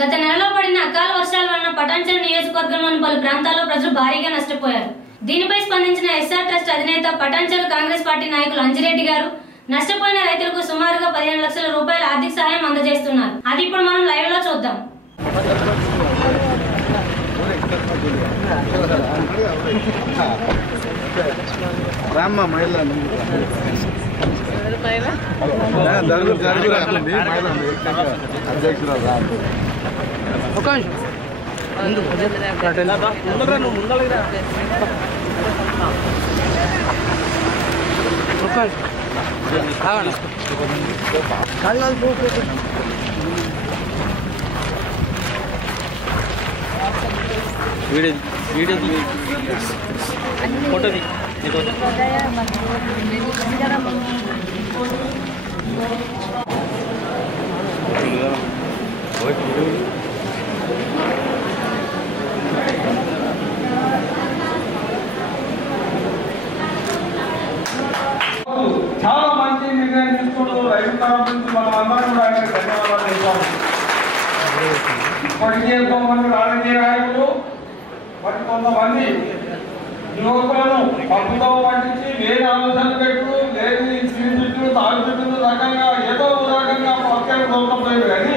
గత నెలలో పడిన అకాల వర్షాల వలన పటాన్చెరు నియోజకవర్గంలోని పలు ప్రాంతాల్లో ప్రజలు భారీగా నష్టపోయారు. దీనిపై స్పందించిన ఎస్ఆర్ ట్రస్ట్ అధినేత పటాన్చెరు కాంగ్రెస్ పార్టీ నాయకులు అంజిరెడ్డి గారు నష్టపోయిన రైతులకు సుమారుగా 15 లక్షల రూపాయల ఆర్థిక సహాయం అందజేస్తున్నారు. అది ఇప్పుడు మనం లైవ్ లో చూద్దాం. फोटो दी చాలా మంచి నిర్ణయం తీసుకుంటూ రైతు తరఫు నుంచి మనమందరం కూడా ఆయనకు ధన్యవాదాలు చెప్తాము. ఇప్పటికే ఎంతోమంది రాజకీయ నాయకులు మరి కొంతమంది యువకులను పప్పుతో పట్టించి లేని ఆలోచనలు పెట్టు లేని సిరి చుట్టూ తాగు చుట్టూ రకంగా ఏదో రకంగా పక్కన దొరకపోయారు. కానీ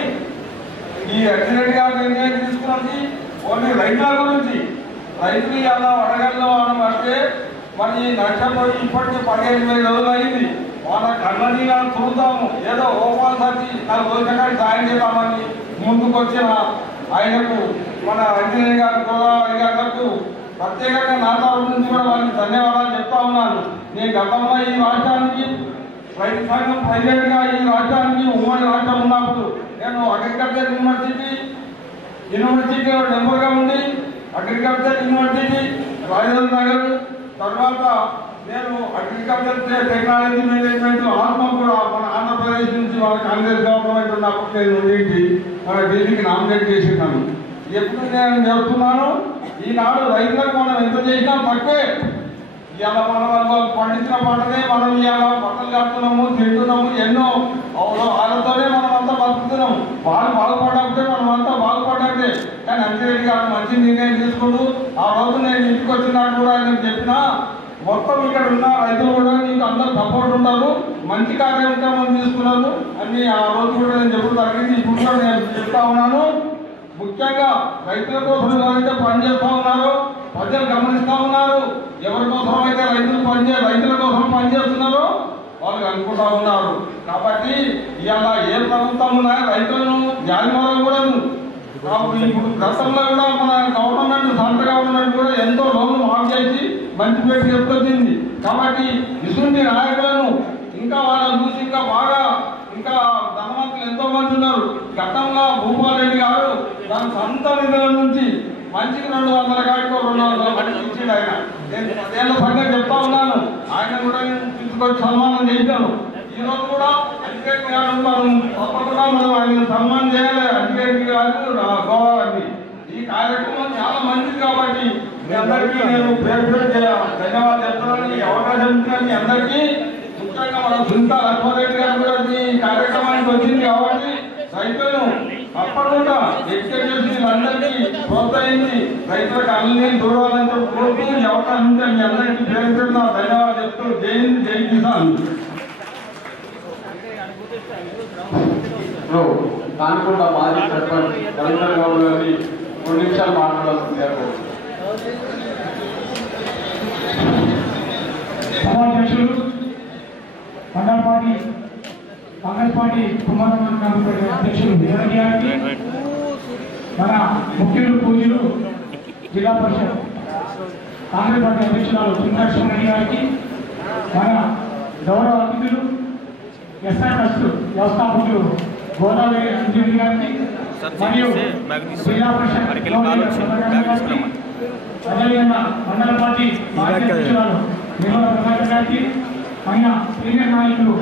ఈ అర్జునరెడ్డి గారు నిర్ణయం తీసుకున్నది ఓన్లీ రైతుల గురించి. రైతులు అలా వడగల్లో అంటే మరి నష్టపోయి ఇప్పటికీ 15,000 రోజులు అయింది. వాళ్ళ కళ్ళని చూద్దాము ఏదో ఓపాల్సి 4 రోజుల కాడి సాయం చేద్దామని ముందుకు వచ్చిన ఆయనకు మన అంజనేయ గారికి ప్రత్యేకంగా నా తరఫు నుంచి కూడా వాళ్ళకి ధన్యవాదాలు చెప్తా ఉన్నాను. నేను గతంలో ఈ రాష్ట్రానికి రైతు సంఘం ప్రెసిడెంట్గా ఈ రాష్ట్రానికి ఉమ్మడి రాష్ట్రం ఉన్నప్పుడు నేను అగ్రికల్చర్ యూనివర్సిటీలో మెంబర్గా ఉండి అగ్రికల్చర్ యూనివర్సిటీ రాజేంద్ర నగర్ తర్వాత నేను అగ్రికల్చర్ టెక్నాలజీ మేనేజ్మెంట్ ఆత్మ కూడా మన ఆంధ్రప్రదేశ్ నుంచి వాళ్ళ కాంగ్రెస్ గవర్నమెంట్ ఉన్నప్పుడు నేను ఉండి మన ఢిల్లీకి నామినేట్ చేసినాను. ఎప్పుడు నేను చెప్తున్నాను, ఈనాడు రైతులకు మనం ఎంత చేసినా తక్కువే. ఇవాళ మన వాళ్ళు పండించిన పంటనే మనం ఇవాళ బట్టలు కడుతున్నాము, తింటున్నాము, ఎన్నో వాళ్ళతోనే మనం అంతా బతుకుతున్నాము. వాళ్ళు బాగుపడకపోతే మనం అంతా బాగుపడ్డే. కానీ అంజిరెడ్డి గారు మంచి నిర్ణయం తీసుకుంటూ ఆ రోజు నేను ఇంటికి వచ్చినాడు కూడా ఆయన చెప్పినా మొత్తం ఇక్కడ ఉన్న రైతులు కూడా నీకు అందరూ సపోర్ట్ ఉంటారు, మంచి కార్యక్రమం తీసుకున్నారు అని ఆ రోజు కూడా నేను చెప్పుడు తగ్గింది. ఇప్పుడు కూడా నేను చెప్తా ఉన్నాను. ముఖ్యంగా రైతుల కోసం ఎవరైతే పనిచేస్తూ ఉన్నారో ప్రజలు గమనిస్తూ ఉన్నారు. ఎవరి కోసం అయితే రైతుల కోసం పనిచేస్తున్నారో వాళ్ళు అనుకుంటా ఉన్నారు. కాబట్టి ఇవాళ ఏ ప్రభుత్వం ఉన్నా రైతులను జాలిమరం కూడా ఇప్పుడు గతంలో కూడా మన గవర్నమెంట్ సెంట్రల్ గవర్నమెంట్ కూడా ఎంతో లోన్లు మాఫ్ చేసి మంచి పేరు చెప్తుంది. కాబట్టి ఇటువంటి నాయకులను ఇంకా వాళ్ళ చూసి ఇంకా బాగా ఇంకా ధనవంతులు ఎంతో మంది ఉన్నారు. గతంలో భూపాల్ రెడ్డి గారు తన సొంత నిధుల నుంచి మంచికి 200 కాడికో 200 ఇచ్చిండు. ఆయన నేను 10 ఏళ్ల సంగతి చెప్తా ఉన్నాను. ఆయన కూడా నేను తీసుకొచ్చి సన్మానం చేశాను. ఈ రోజు కూడా అంజిరెడ్డి గారు మనం తప్పకుండా మనం ఆయన సన్మానం చేయాలి. అంజిరెడ్డి గారు గోవాకి ఈ కార్యక్రమం చాలా మంచిది. కాబట్టి మీ అందరికీ నేను పేరు ధన్యవాదాలు చెప్తున్నాను. ఈ అవకాశం ఇచ్చిన మీ అందరికీ ముఖ్యంగా మన సునీత లక్ష్మారెడ్డి గారు కూడా ఈ కార్యక్రమానికి వచ్చింది. కాబట్టి రైతులను తప్పకుండా ఎక్స్టెన్షన్ అందరికీ ప్రోత్సహించి రైతులకు అన్ని దూరాలని కోరుతూ ఈ అవకాశం ఉంటే మీ అందరికీ పేరు పెడుతున్నా ధన్యవాదాలు చెప్తూ జై హింద్ జై కిసాన్. కానుకొండ మాజీ సర్పంచ్ రవీంద్ర గౌడ్ గారిని 2 నిమిషాలు మాట్లాడాల్సింది. సభాధ్యక్షులు మండల పార్టీ కాంగ్రెస్ పార్టీ కుమారమండలి అధ్యక్షులు దేవరెడ్డి గారికి, మన ముఖ్యులు పూజలు జిల్లా పరిషత్ కాంగ్రెస్ పార్టీ అధ్యక్షురాలు సుందరకృష్ణ రెడ్డి గారికి, మన గౌరవ అతిథులు ఎస్ఆర్ ట్రస్ట్ వ్యవస్థాపకులు గోదావరి అంజరెడ్డి గారికి మరియు జిల్లా పరిషత్ అదేవిధంగా మండల పార్టీ మాజీ అధ్యక్షురాలు నిర్మల ప్రభాకర్ గారికి, ఆయన సీనియర్ నాయకులు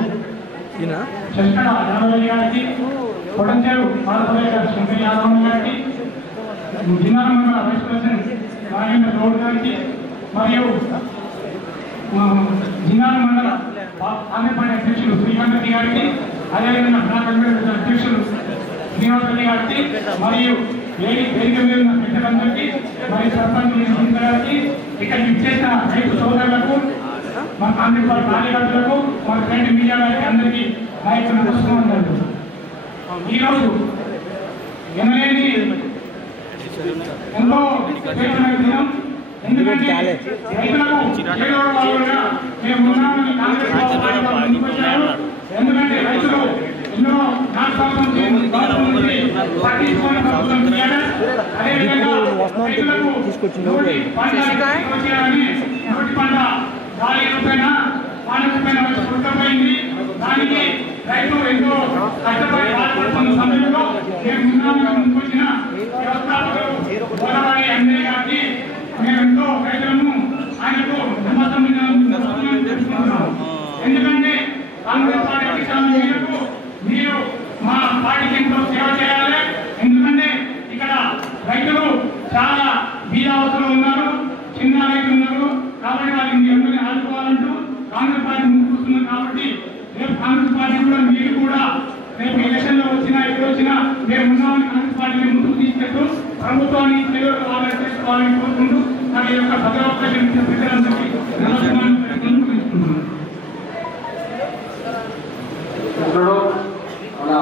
చంద్ర యాదవ్ గారికి, పొటంచెరు ఆంధ్రప్రదేశ్ శంకర్ యాదవ్ గారికి, జిల్లా మండల వైస్ ప్రెసిడెంట్ నాగేంద్ర గౌడ్ గారికి మరియు జిల్లా మండల ఆంధ్రప్రదేశ్ అధ్యక్షులు శ్రీకాంత్ గారికి, అదేవిధంగా బ్లాక్ అడ్మినిస్ట్రేషన్ అధ్యక్షులు శ్రీనివాసరెడ్డి గారికి మరియు వేదిక మీద ఉన్న పెద్దలందరికీ మరియు సర్పంచ్ గారికి ఇక్కడ ఇచ్చేసిన రైతు సోదరులకు మా కాంగ్రెస్ పార్టీ కార్యకర్తలకు మా ఫ్రెండ్ మీడియా గారికి అందరికీ నాయకులు నమస్కారం. ఈరోజు ఎనలేని ఎంతో దినం, ఎందుకంటే రైతులకు చేదోడు వాదోడుగా మేము ఉన్నామని కాంగ్రెస్ పార్టీ ముందుకు వచ్చారు. ఎందుకంటే రైతులు ఎన్నో నాటకాలను పట్టించుకునే ప్రభుత్వం టీఆర్ఎస్, అదేవిధంగా రైతులకు నోటి పంట గాలి రూపేణ పాల రూపేణ వచ్చి పుట్టపోయింది. దానికి రైతు ఎంతో కష్టపడి బాధపడుతున్న సమయంలో మేము ఉన్నామని ముందుకు వచ్చిన వ్యవస్థాపకులు గోదావరి అంజయ్య గారికి మేము ఎంతో రైతులను ఆయనకు నమ్మకం తెలుసుకుంటున్నాం. ఎందుకంటే కాంగ్రెస్ పార్టీ అధికారుల మేరకు మీరు మా పార్టీకి ఎంతో సేవ చేయాలి. ఎందుకంటే ఇక్కడ రైతులు చాలా బీదావస్థలో ఉన్నారు, చిన్న రైతులు ఉన్నారు. కాబట్టి వాళ్ళని అందరినీ ఆదుకోవాలంటూ కాంగ్రెస్ పార్టీ ముందుకు వస్తున్నారు. కాబట్టి రేపు కాంగ్రెస్ పార్టీ కూడా మీరు కూడా రేపు ఎలక్షన్ లో వచ్చినా ఎక్కడ వచ్చినా మేము ఉన్నామని కాంగ్రెస్ పార్టీని ముందుకు తీసుకెళ్తూ ప్రభుత్వాన్ని చేసుకోవాలని కోరుకుంటూ నాకు యొక్క భద్రావకాశం ఇచ్చిన ప్రజలందరికీ నమస్కారం తెలుసుకుంటున్నాను. మన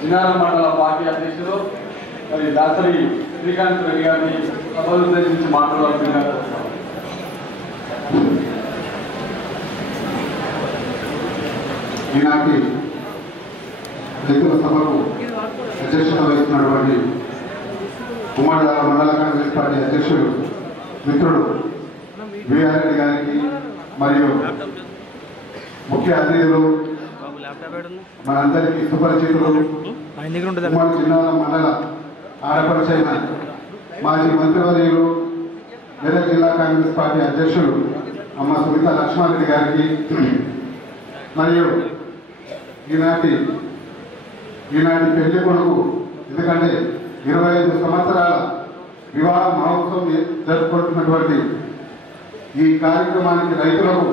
జిన్నారం మండల పార్టీ అధ్యక్షులు మరి దాసరి శ్రీకాంత్ రెడ్డి గారిని సభలు ఉద్దేశించి మాట్లాడుతున్నారు. ఈనాటి రైతుల సభకు అధ్యక్షత వహిస్తున్నటువంటి ఉమ్మడి మండల కాంగ్రెస్ పార్టీ అధ్యక్షుడు మిత్రుడు విఆర్ రెడ్డి గారికి మరియు ముఖ్య అతిథులు మనందరికీ సుపరిచితులు ఉమ్మడి జిల్లాల మండల ఆడపడిచైన మాజీ మంత్రివర్యులు మెదక్ జిల్లా కాంగ్రెస్ పార్టీ అధ్యక్షుడు అమ్మ సునీత లక్ష్మారెడ్డి గారికి మరియు ఈనాటి పెళ్లి కొడుకు, ఎందుకంటే 25 సంవత్సరాల వివాహ మహోత్సవం జరుపుకుంటున్నటువంటి ఈ కార్యక్రమానికి రైతులకు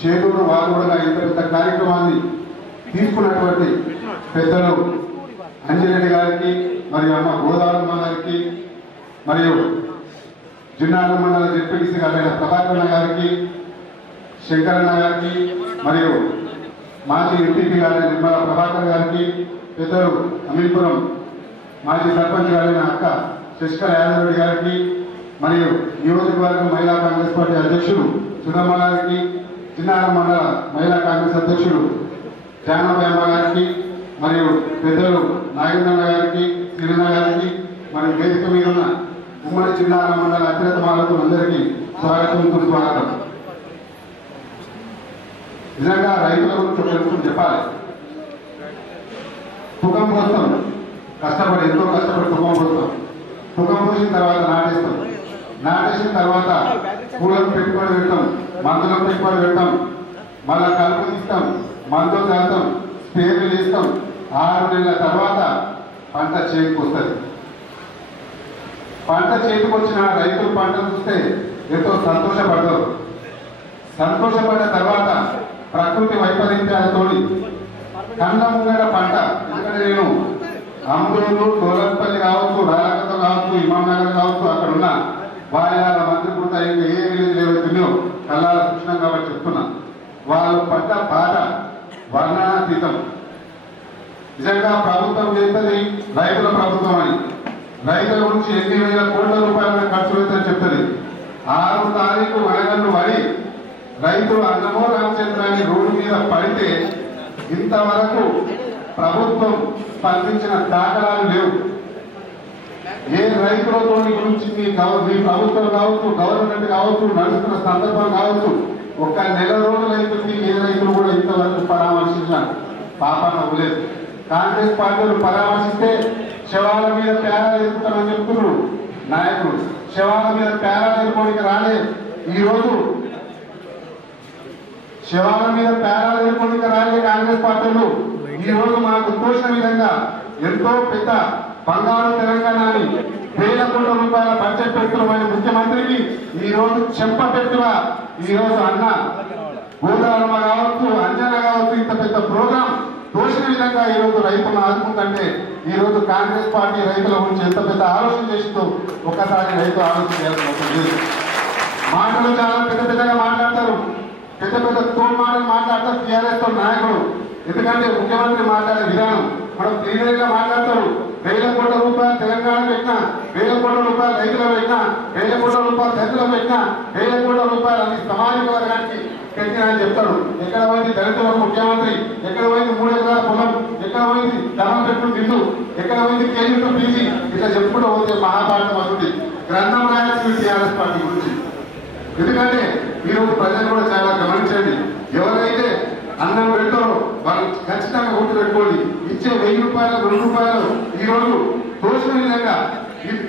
చేదోడు వాదోడుగా ఇంత పెద్ద కార్యక్రమాన్ని తీసుకున్నటువంటి పెద్దలు అంజిరెడ్డి గారికి మరియు అమ్మ గోదావరమ్మ గారికి మరియు జిన్నారం మండల జెడ్పీటీసీ గారైన ప్రభాకరణ గారికి, శంకరన్న గారికి మరియు మాజీ ఎంపీపీ గారైన నిర్మల ప్రభాకర్ గారికి, పెద్దలు అమీన్పురం మాజీ సర్పంచ్ గారైన అక్క శశికళ యాదవ్ గారికి మరియు నియోజకవర్గ మహిళా కాంగ్రెస్ పార్టీ అధ్యక్షుడు సుధమ్మ గారికి, జిన్నారం మండల మహిళా కాంగ్రెస్ అధ్యక్షుడు జానవ్యమ్మ గారికి మరియు పెద్దలు నాగేంద్రన్న గారికి, సిరిన గారికి మరియు వేదిక మీద ఉన్న ఉమ్మడి జిన్నారం మండల అత్యంత అందరికీ స్వాగతం సుస్వాగతం. నిజంగా రైతుల గురించి చెప్పాలి. తుకం పోస్తాం, కష్టపడి ఎంతో కష్టపడి తుకం పోస్తాం. తుకం పోసిన తర్వాత నాటేసిన తర్వాత పూలకు పెట్టుబడి పెడతాం, మందులకు పెట్టుబడి పెడతాం, మళ్ళా కలుపు తీస్తాం, మందులు చల్లుతాం, స్పేర్లు వేస్తాం. 6 నెలల తర్వాత పంట చేతికి వస్తుంది. పంట చేతికి వచ్చిన రైతులు పంట చూస్తే ఎంతో సంతోషపడతారు. సంతోషపడ్డ తర్వాత ప్రకృతి వైపరీత్యాలతో కళ్ళ ముంగడ పంట, ఎందుకంటే నేను అమరూరు, తోలపల్లి కావచ్చు, రాలకతో కావచ్చు, ఇమాం నగర్ కావచ్చు, అక్కడ ఉన్న వాయిదాల మంత్రి పూర్త ఇంకా ఏ విలేజ్ ఏవైతుందో కళ్ళాల శిక్షణ కాబట్టి చెప్తున్నా. వాళ్ళు పడ్డ బాధ వర్ణనాతీతం. నిజంగా ప్రభుత్వం చేస్తుంది రైతుల ప్రభుత్వం అని, రైతుల గురించి ఎన్ని వేల కోట్ల రూపాయల ఖర్చు అవుతుందని చెప్తుంది. 6వ తారీఖు వడగండ్లు పడి రైతులు అన్నమో రామచంద్రాన్ని రోడ్డు మీద పడితే ఇంతవరకు ప్రభుత్వం స్పందించిన దాఖలాలు లేవు. ఏ రైతులతో గురించి మీ ప్రభుత్వం కావచ్చు, గవర్నమెంట్ కావచ్చు, నడుస్తున్న సందర్భం కావచ్చు, 1 నెల రోజులు రైతులకి ఏ రైతులు కూడా ఇంతవరకు పరామర్శించిన పాపాన అవ్వలేదు. కాంగ్రెస్ పార్టీలు పరామర్శిస్తే శవాల మీద పేరాలు ఎదుగుతామని చెప్తున్నారు నాయకులు. శవాల మీద పేరాలు ఎదుర్కోనికి రాలే. ఈరోజు శవాల మీద పేరాలు ఎదుర్కోనికి రాలే కాంగ్రెస్ పార్టీలు. ఈ రోజు మనకు తోచిన విధంగా ఎంతో పెద్ద బంగారు తెలంగాణని వేల కోట్ల రూపాయల బడ్జెట్ పెట్టుకున్న ముఖ్యమంత్రికి ఈ రోజు చెంపపెట్టుగా ఈ రోజు అన్న గోదావరమ్మ కావచ్చు, అంజన కావచ్చు, ఇంత పెద్ద ప్రోగ్రాం తోసిన విధంగా ఈ రోజు రైతులను ఆదుకుంటే ఈ రోజు కాంగ్రెస్ పార్టీ రైతుల గురించి ఎంత పెద్ద ఆలోచన చేసిందో ఒక్కసారి రైతు ఆలోచన చేయాల్సిన అవసరం లేదు. మాటలు చాలా పెద్ద పెద్దగా మాట్లాడతారు, పెద్ద పెద్ద తోడు మాటలు మాట్లాడతారు టీఆర్ఎస్ తో నాయకుడు. ఎందుకంటే ముఖ్యమంత్రి మాట్లాడే విధానం మనం క్లియర్గా మాట్లాడతారు. 1000 కోట్ల రూపాయలు తెలంగాణ పెట్టినా, 1000 కోట్ల రూపాయలు రైతులకు పెట్టినా, 1000 కోట్ల రూపాయలు దళితులకు పెట్టినా, 1000 కోట్ల రూపాయలు అన్ని సామాజిక వర్గానికి పెట్టినా అని చెప్తాడు. ఎక్కడ పోయింది దళితులకు ముఖ్యమంత్రి, ఎక్కడ పోయింది 3 ఎకరాల పొలం, ఎక్కడ పోయింది ధనం పెట్టు బిల్లు, ఎక్కడ పోయింది కేజీతో పీజీ, ఇట్లా చెప్పుకుంటూ పోతే మహాభారతం అవుతుంది. గ్రంథం రాయాల్సింది టీఆర్ఎస్ పార్టీ గురించి. ఎందుకంటే ఈరోజు ప్రజలు కూడా చాలా గమనించండి. ఎవరైతే అన్నం పెడతారో వాళ్ళు ఖచ్చితంగా గుర్తు పెట్టుకోండి. ఇచ్చే 1000 రూపాయలు 2 రూపాయలు ఈ రోజు తోచిన విధంగా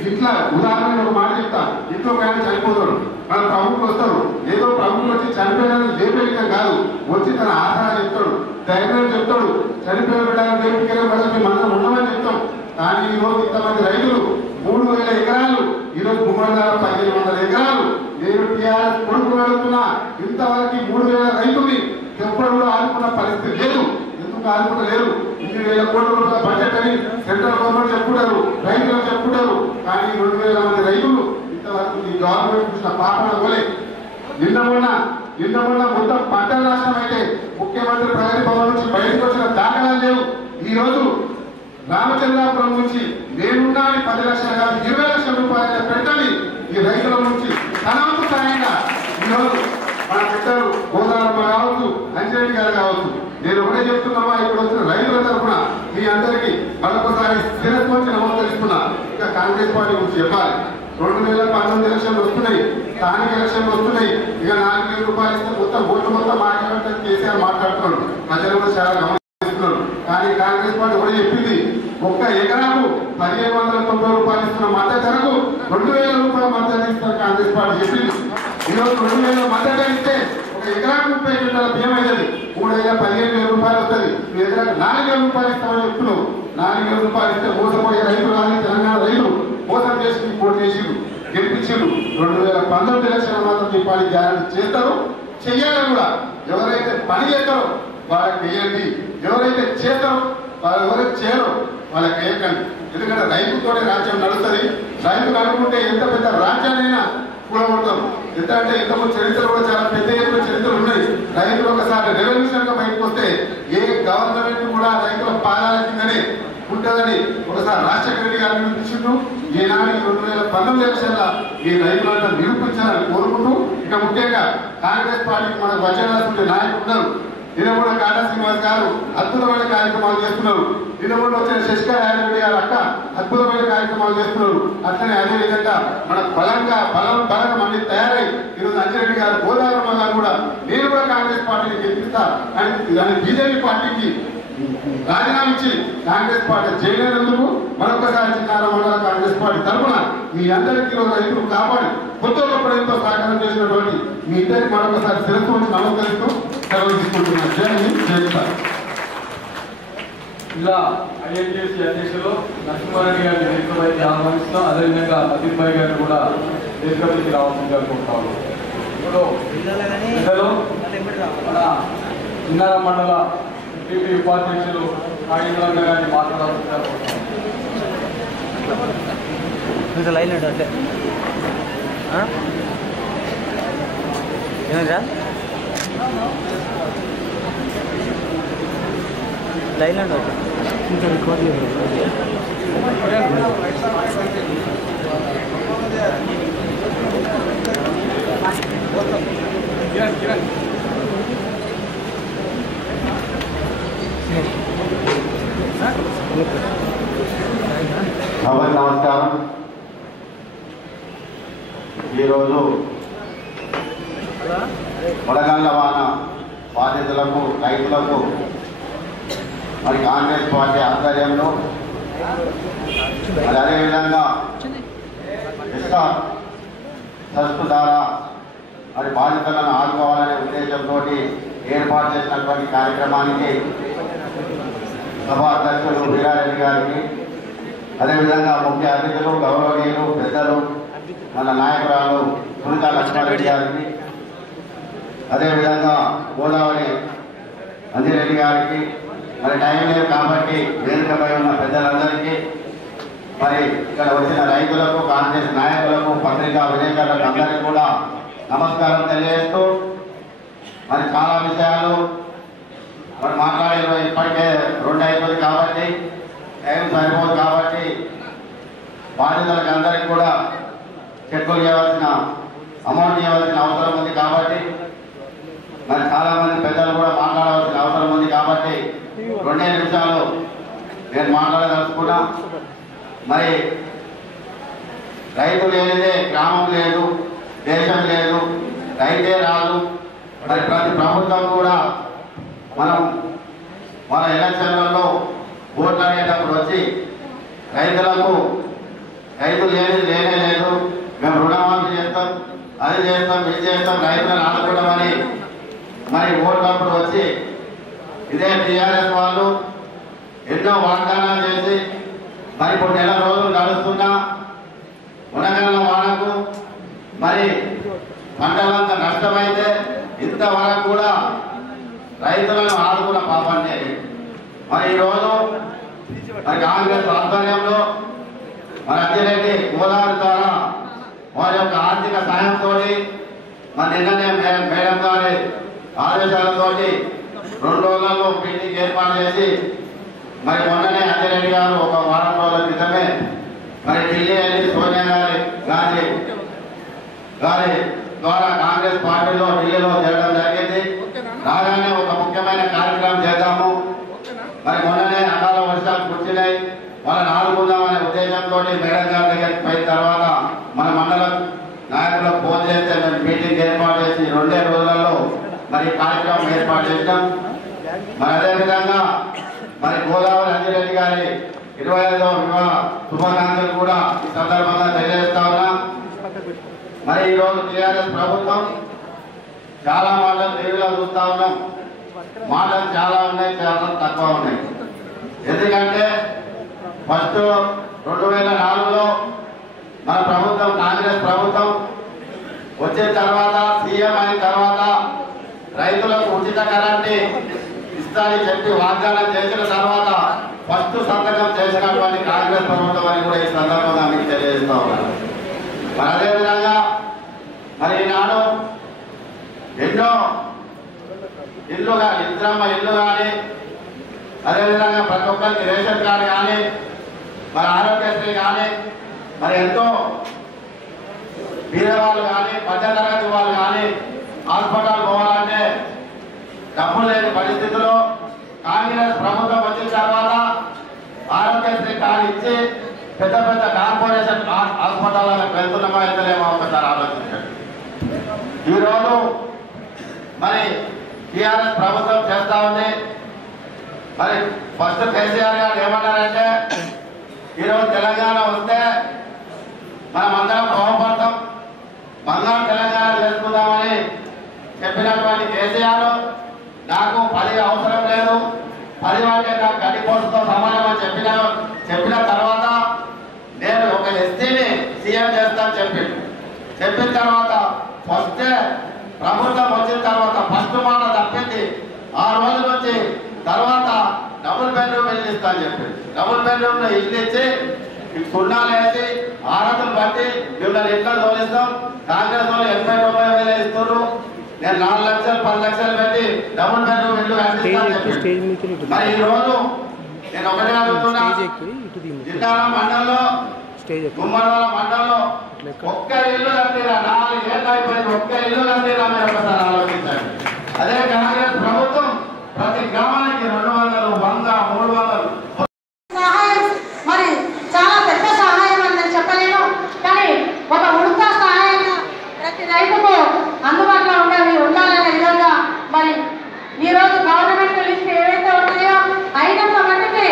ఇట్లా ఉదాహరణ ఒక మాట చెప్తా. ఇంట్లో ఆయన చనిపోతాడు, మన ప్రభుత్వం వస్తారు, ఏదో ప్రభుత్వం వచ్చి చనిపోయాలని లేపేయడం కాదు, వచ్చి తన ఆధారం చెప్తాడు, ధైర్యం చెప్తాడు, చనిపోయిన పెట్టాలని లేపుకెళ్ళి వాళ్ళకి మనం ఉండమని చెప్తాం. కానీ ఈ రోజు ఇంతమంది రైతులు 3000 ఎకరాలు, ఈరోజు గుమ్మడిదారు 1500 ఎకరాలు. నేను టీఆర్ఎస్ కొడుకు వెళుతున్నా, ఇంతవరకు 3000 రైతుల్ని ఎప్పుడు కూడా ఆదుకున్న పరిస్థితి లేదు. ఎందుకు ఆదుకుంటలేరు? 2000 కోట్ల రూపాయల బడ్జెట్ అని సెంట్రల్ గవర్నమెంట్ చెప్పుకుంటారు, రైతులకు చెప్పుకుంటారు. కానీ 2000 మంది రైతులు ఇంతవరకు ఈ గవర్నమెంట్ చూసిన పాపన పోలే. నిన్న మొన్న మొత్తం పంటల నాశనం అయితే ముఖ్యమంత్రి ప్రగతి భవన్ నుంచి బయటకు వచ్చిన దాఖలాలు లేవు. ఈ రోజు రామచంద్రాపురం నుంచి నేనున్నా 10 లక్షలు కాదు 20 లక్షల రూపాయల పెట్టని ఈ రైతుల నుంచి తనవంతు సాయంగా ఈరోజు మన పెద్దలు గోదావరి కావచ్చు, అంజిరెడ్డి గారు కావచ్చు, నేను ఒకటే చెప్తున్నామా, ఇక్కడ వచ్చిన రైతుల తరఫున మీ అందరికీ మరొకసారి శిరస్సు వచ్చి నమస్కరిస్తున్నా. ఇంకా కాంగ్రెస్ పార్టీ గురించి చెప్పాలి. 2019 ఎలక్షన్లు వస్తున్నాయి, స్థానిక ఎలక్షన్లు వస్తున్నాయి. ఇక 4000 రూపాయలు ఇస్తే మొత్తం ఓట్లు మొత్తం మాట్లాడుతూ కేసీఆర్ మాట్లాడుతున్నాడు, ప్రజలు కూడా చాలా గమనిస్తున్నారు. కానీ కాంగ్రెస్ పార్టీ కూడా చెప్పింది, ఒక్క ఎకరాకు 1590 రూపాయలు ఇస్తున్న మద్దతు ధరకు 2000 రూపాయల మద్దతు ఇస్తున్న కాంగ్రెస్ పార్టీ చెప్పింది. ఈరోజు 2000 మద్దతు ఇస్తే ఒక ఎకరాకు 30 క్వింటాల బియ్యం అవుతుంది, 15,000 రూపాయలు వస్తుంది. నువ్వు ఎకరాకు 4000 రూపాయలు ఇస్తామని చెప్తున్నావు. 4000 రూపాయలు ఇస్తే మోసపోయే రైతులు కానీ తెలంగాణ రైతులు మోసం చేసి పోటీ చేసిరు, గెలిపించారు. 2019 ఎలక్షన్ మాత్రం మీ పార్టీ గ్యారెంటీ చేస్తారు, చెయ్యాలి కూడా. ఎవరైతే పని చేస్తారో వాళ్ళకి వేయండి, ఎవరైతే చేస్తారో వాళ్ళు ఎవరైతే చేయరో వాళ్ళకి వేయకండి. ఎందుకంటే రైతుతోనే రాజ్యం నడుస్తుంది. రైతులు అనుకుంటే ఎంత పెద్ద రాజ్యాన్నైనా కూడగొడతారు. ఎంత అంటే ఇంతకుముందు చరిత్ర కూడా చాలా పెద్ద ఎత్తున చరిత్రలు ఉన్నాయి. రైతులు ఒకసారి రెవల్యూషన్ గా బయటకు వస్తే ఏ గవర్నమెంట్ కూడా రైతుల పాదాల కిందనే ఉంటుందని ఒకసారి రాజశేఖర రెడ్డి గారిని నిరూపించిండు. ఈనాడు 2019 ఎలక్షన్ల ఈ రైతులంతా నిరూపించాలని కోరుకుంటూ, ఇక ముఖ్యంగా కాంగ్రెస్ పార్టీకి మనకు వచ్చేటువంటి నాయకులు ఉన్నారు. నిన్న కూడా కాటా శ్రీనివాస్ గారు అద్భుతమైన కార్యక్రమాలు చేస్తున్నారు. నిన్న కూడా వచ్చిన శశికళ యాదవ్ గారు అక్క అద్భుతమైన కార్యక్రమాలు చేస్తున్నారు. అట్లనే అదేవిధంగా మన బలంగా మంది తయారై ఈరోజు అంజిరెడ్డి గారు, గోదావరమ్మ గారు కూడా నేను కూడా కాంగ్రెస్ పార్టీని గెలిపిస్తా అని బీజేపీ పార్టీకి రాజీనామా ఇచ్చి కాంగ్రెస్ పార్టీ చేయలేనందుకు మరొకసారి చిన్నార మండల కాంగ్రెస్ పార్టీ తరఫున మీ అందరికీ ఈరోజు రైతులు కాపాడి కొత్త ఎంతో సహకారం చేసినటువంటి మీ ఇద్దరికి మరొకసారి శిరస్సు వచ్చి నమస్కరిస్తూ సెలవు తీసుకుంటున్నాను. జై హింద్, జై భారత్. ఇలా ఐఎన్టీసీ అధ్యక్షులు నరసింహారెడ్డి గారిని దేశపైకి ఆహ్వానిస్తాం. అదేవిధంగా అజిత్ భాయ్ గారిని కూడా దేశపైకి రావాల్సిందిగా కోరుతాము. ఇప్పుడు మన చిన్నార మండల టీపీ ఉపాధ్యక్షులు నాగేంద్ర గారిని మాట్లాడాల్సిందిగా కోరుతాము. లైన్ అంటే ఏమైందిరా లైన్ అండి ఇంకా రికార్డ్ నమస్కారం. ఈరోజు వడగండ్ల వాన బాధితులకు, రైతులకు మరి కాంగ్రెస్ పార్టీ ఆధ్వర్యంలో మరి అదేవిధంగా ఎస్ఆర్ ట్రస్ట్ ద్వారా మరి బాధితులను ఆదుకోవాలనే ఉద్దేశంతో ఏర్పాటు చేసినటువంటి కార్యక్రమానికి సభా అధ్యక్షులు వీరారెడ్డి గారికి, అదేవిధంగా ముఖ్య అతిథులు, గౌరవనీయులు, పెద్దలు, మన నాయకురాలు సునీత లక్ష్మారెడ్డి గారికి, అదేవిధంగా గోదావరి అంజిరెడ్డి గారికి, మరి టైం లేదు కాబట్టి వేదికపై ఉన్న పెద్దలందరికీ మరి ఇక్కడ వచ్చిన రైతులకు, కాంగ్రెస్ నాయకులకు, పత్రికా విలేకరులకు అందరికీ కూడా నమస్కారం తెలియజేస్తూ మరి చాలా విషయాలు మరి మాట్లాడే ఇప్పటికే 2 అయిపోయింది కాబట్టి టైం సరిపోదు కాబట్టి బాధితులకు అందరికీ కూడా చెక్కులు ఇవ్వాల్సిన అమౌంట్ ఇవ్వాల్సిన అవసరం ఉంది కాబట్టి మరి చాలా మంది పెద్దలు కూడా మాట్లాడవలసిన అవసరం ఉంది కాబట్టి 2 నిమిషాలు నేను మాట్లాడదలుచుకున్నా. మరి రైతు లేనిదే గ్రామం లేదు, దేశం లేదు, రైతే రాదు. మరి ప్రతి ప్రభుత్వం కూడా మన ఎలక్షన్లలో ఓట్లు అనేటప్పుడు వచ్చి రైతు లేనే లేదు, మేము రుణమాఫీ చేస్తాం, అది చేస్తాం, ఇది చేస్తాం, రైతులను ఆదుకోవడమని మరి ఓట్లప్పుడు వచ్చి ఇదే టీఆర్ఎస్ వాళ్ళు ఎన్నో వాగ్దానాలు చేసి మరి ఇప్పుడు 4 రోజులు గడుస్తున్నా ఉనగల వానకు మరి పంటలంతా నష్టమైతే ఇంతవరకు కూడా రైతులను ఆదుకున్న పాపాన్ని మరి ఈరోజు మరి కాంగ్రెస్ ఆధ్వర్యంలో మరి అధ్యరెడ్డి గోదావరి ద్వారా వారి యొక్క ఆర్థిక సాయంతో మరి నిన్ననే మేడం గారి ఆదేశాలతో 2 రోజులలో మీటింగ్ ఏర్పాటు చేసి మరి మొన్ననే అధ్యరెడ్డి గారు ఒక వారం రోజుల క్రితమే మరి ఢిల్లీ వెళ్ళి సోనియా గాంధీ గారి ద్వారా కాంగ్రెస్ పార్టీలో ఢిల్లీలో చేరడం జరిగింది. రాగానే ఒక ముఖ్యమైన కార్యక్రమం చేద్దాము, మరి మొన్ననే అకాల వర్షాలు కూర్చున్నాయి, వాళ్ళని ఆదుకుందామనే ఉద్దేశంతో మేడం గారి దగ్గరికి పోయిన తర్వాత మన మండల నాయకులకు ఫోన్ చేస్తే మేము మీటింగ్ ఏర్పాటు చేసి 2 రోజులలో మరి కార్యక్రమం ఏర్పాటు చేసినాం. మరి అదేవిధంగా మరి గోదావరి అంజిరెడ్డి గారి 25వ వివాహ శుభాకాంక్షలు కూడా ఈ సందర్భంగా తెలియజేస్తా ఉన్నా. మరి ఈరోజు టీఆర్ఎస్ ప్రభుత్వం చాలా మాటలు టీవీలో చూస్తా ఉన్నాం, మాటలు చాలా ఉన్నాయి, చాలా తక్కువ ఉన్నాయి. ఎందుకంటే ఫస్ట్ 2004లో మన ప్రభుత్వం కాంగ్రెస్ ప్రభుత్వం వచ్చిన తర్వాత సీఎం అయిన తర్వాత రైతులకు ఉచిత కరెంట్ ఇస్తానని చెప్పి వాగ్దానం చేసిన తర్వాత ఫస్ట్ సంతకం చేసినటువంటి కాంగ్రెస్ ప్రభుత్వం అని కూడా ఈ సందర్భంగా మీకు తెలియజేస్తా ఉన్నాను. మరి అదేవిధంగా మరి ఈనాడు ఎన్నో ఇంద్రమ్మ ఇల్లు కానీ అదేవిధంగా ప్రతి ఒక్కరికి రేషన్ కార్డు కానీ మరి ఆరోగ్యశ్రీ కానీ మరి ఎంతో పేదవాళ్ళు కానీ మధ్యతరగతి వాళ్ళు కానీ హాస్పిటల్ పోవాలంటే డబ్బులు లేని పరిస్థితుల్లో కాంగ్రెస్ ప్రభుత్వం వచ్చిన తర్వాత ఆరోగ్యశ్రీ కార్డు ఇచ్చి పెద్ద పెద్ద కార్పొరేషన్ హాస్పిటల్లకు వెళ్తున్నామో వెళ్తలేమో ఒకసారి ఆలోచించండి. ఈరోజు మరి టీఆర్ఎస్ ప్రభుత్వం చేస్తా ఉంది. మరి ఫస్ట్ కేసీఆర్ గారు ఏమన్నారంటే ఈరోజు తెలంగాణ వస్తే మనం అందరం కోపడతాం, బంగారు తెలంగాణ చేసుకుందామని చెప్పినటువంటి కేసీఆర్ నాకు 10 అవసరం లేదు, 10 అంటే నాకు గడ్డిపోటుతో సమానం అని చెప్పిన తర్వాత నేను ఒక ఎస్టీని సీఎం చేస్తాను చెప్పిన తర్వాత ఫస్ట్ ప్రభుత్వం వచ్చిన తర్వాత ఫస్ట్ మాట తప్పింది. 6 రోజుల నుంచి తర్వాత డబుల్ బెడ్రూమ్ ఇల్లు ఇస్తాను చెప్పింది. డబుల్ బెడ్రూమ్ లో ఇల్లు ఇచ్చి సున్నాలు వేసి ఆరతులు బట్టి మిమ్మల్ని ఇంట్లో తోలిస్తాం. కాంగ్రెస్ వాళ్ళు 89,000 ఇస్తున్నారు, నేను 4 లక్షలు 10 లక్షలు పెట్టి డబుల్ బెడ్రూమ్ ఇల్లు కట్టిస్తాను చెప్పి. మరి ఈ రోజు నేను ఒకటే అడుగుతున్నా, జిల్లాల మండలంలో గుమ్మడాల మండలంలో ఒక్క ఇల్లు కట్టిరా, 4 ఏళ్ళు అయిపోయింది, ఒక్క ఇల్లు కట్టిరా మీరు ఒకసారి ఆలోచించండి. అదే కాంగ్రెస్ ప్రభుత్వం ప్రతి గ్రామానికి 200, 100, 300 సహాయం మరి చాలా పెద్ద సహాయం అని నేను చెప్పలేను, కానీ ఒక ఉడత సహాయంగా ప్రతి రైతుకు అందుబాటులో ఉండాలనే విధంగా మరి ఈరోజు గవర్నమెంట్ లిస్ట్ ఏవైతే ఉన్నాయో 500 మందికి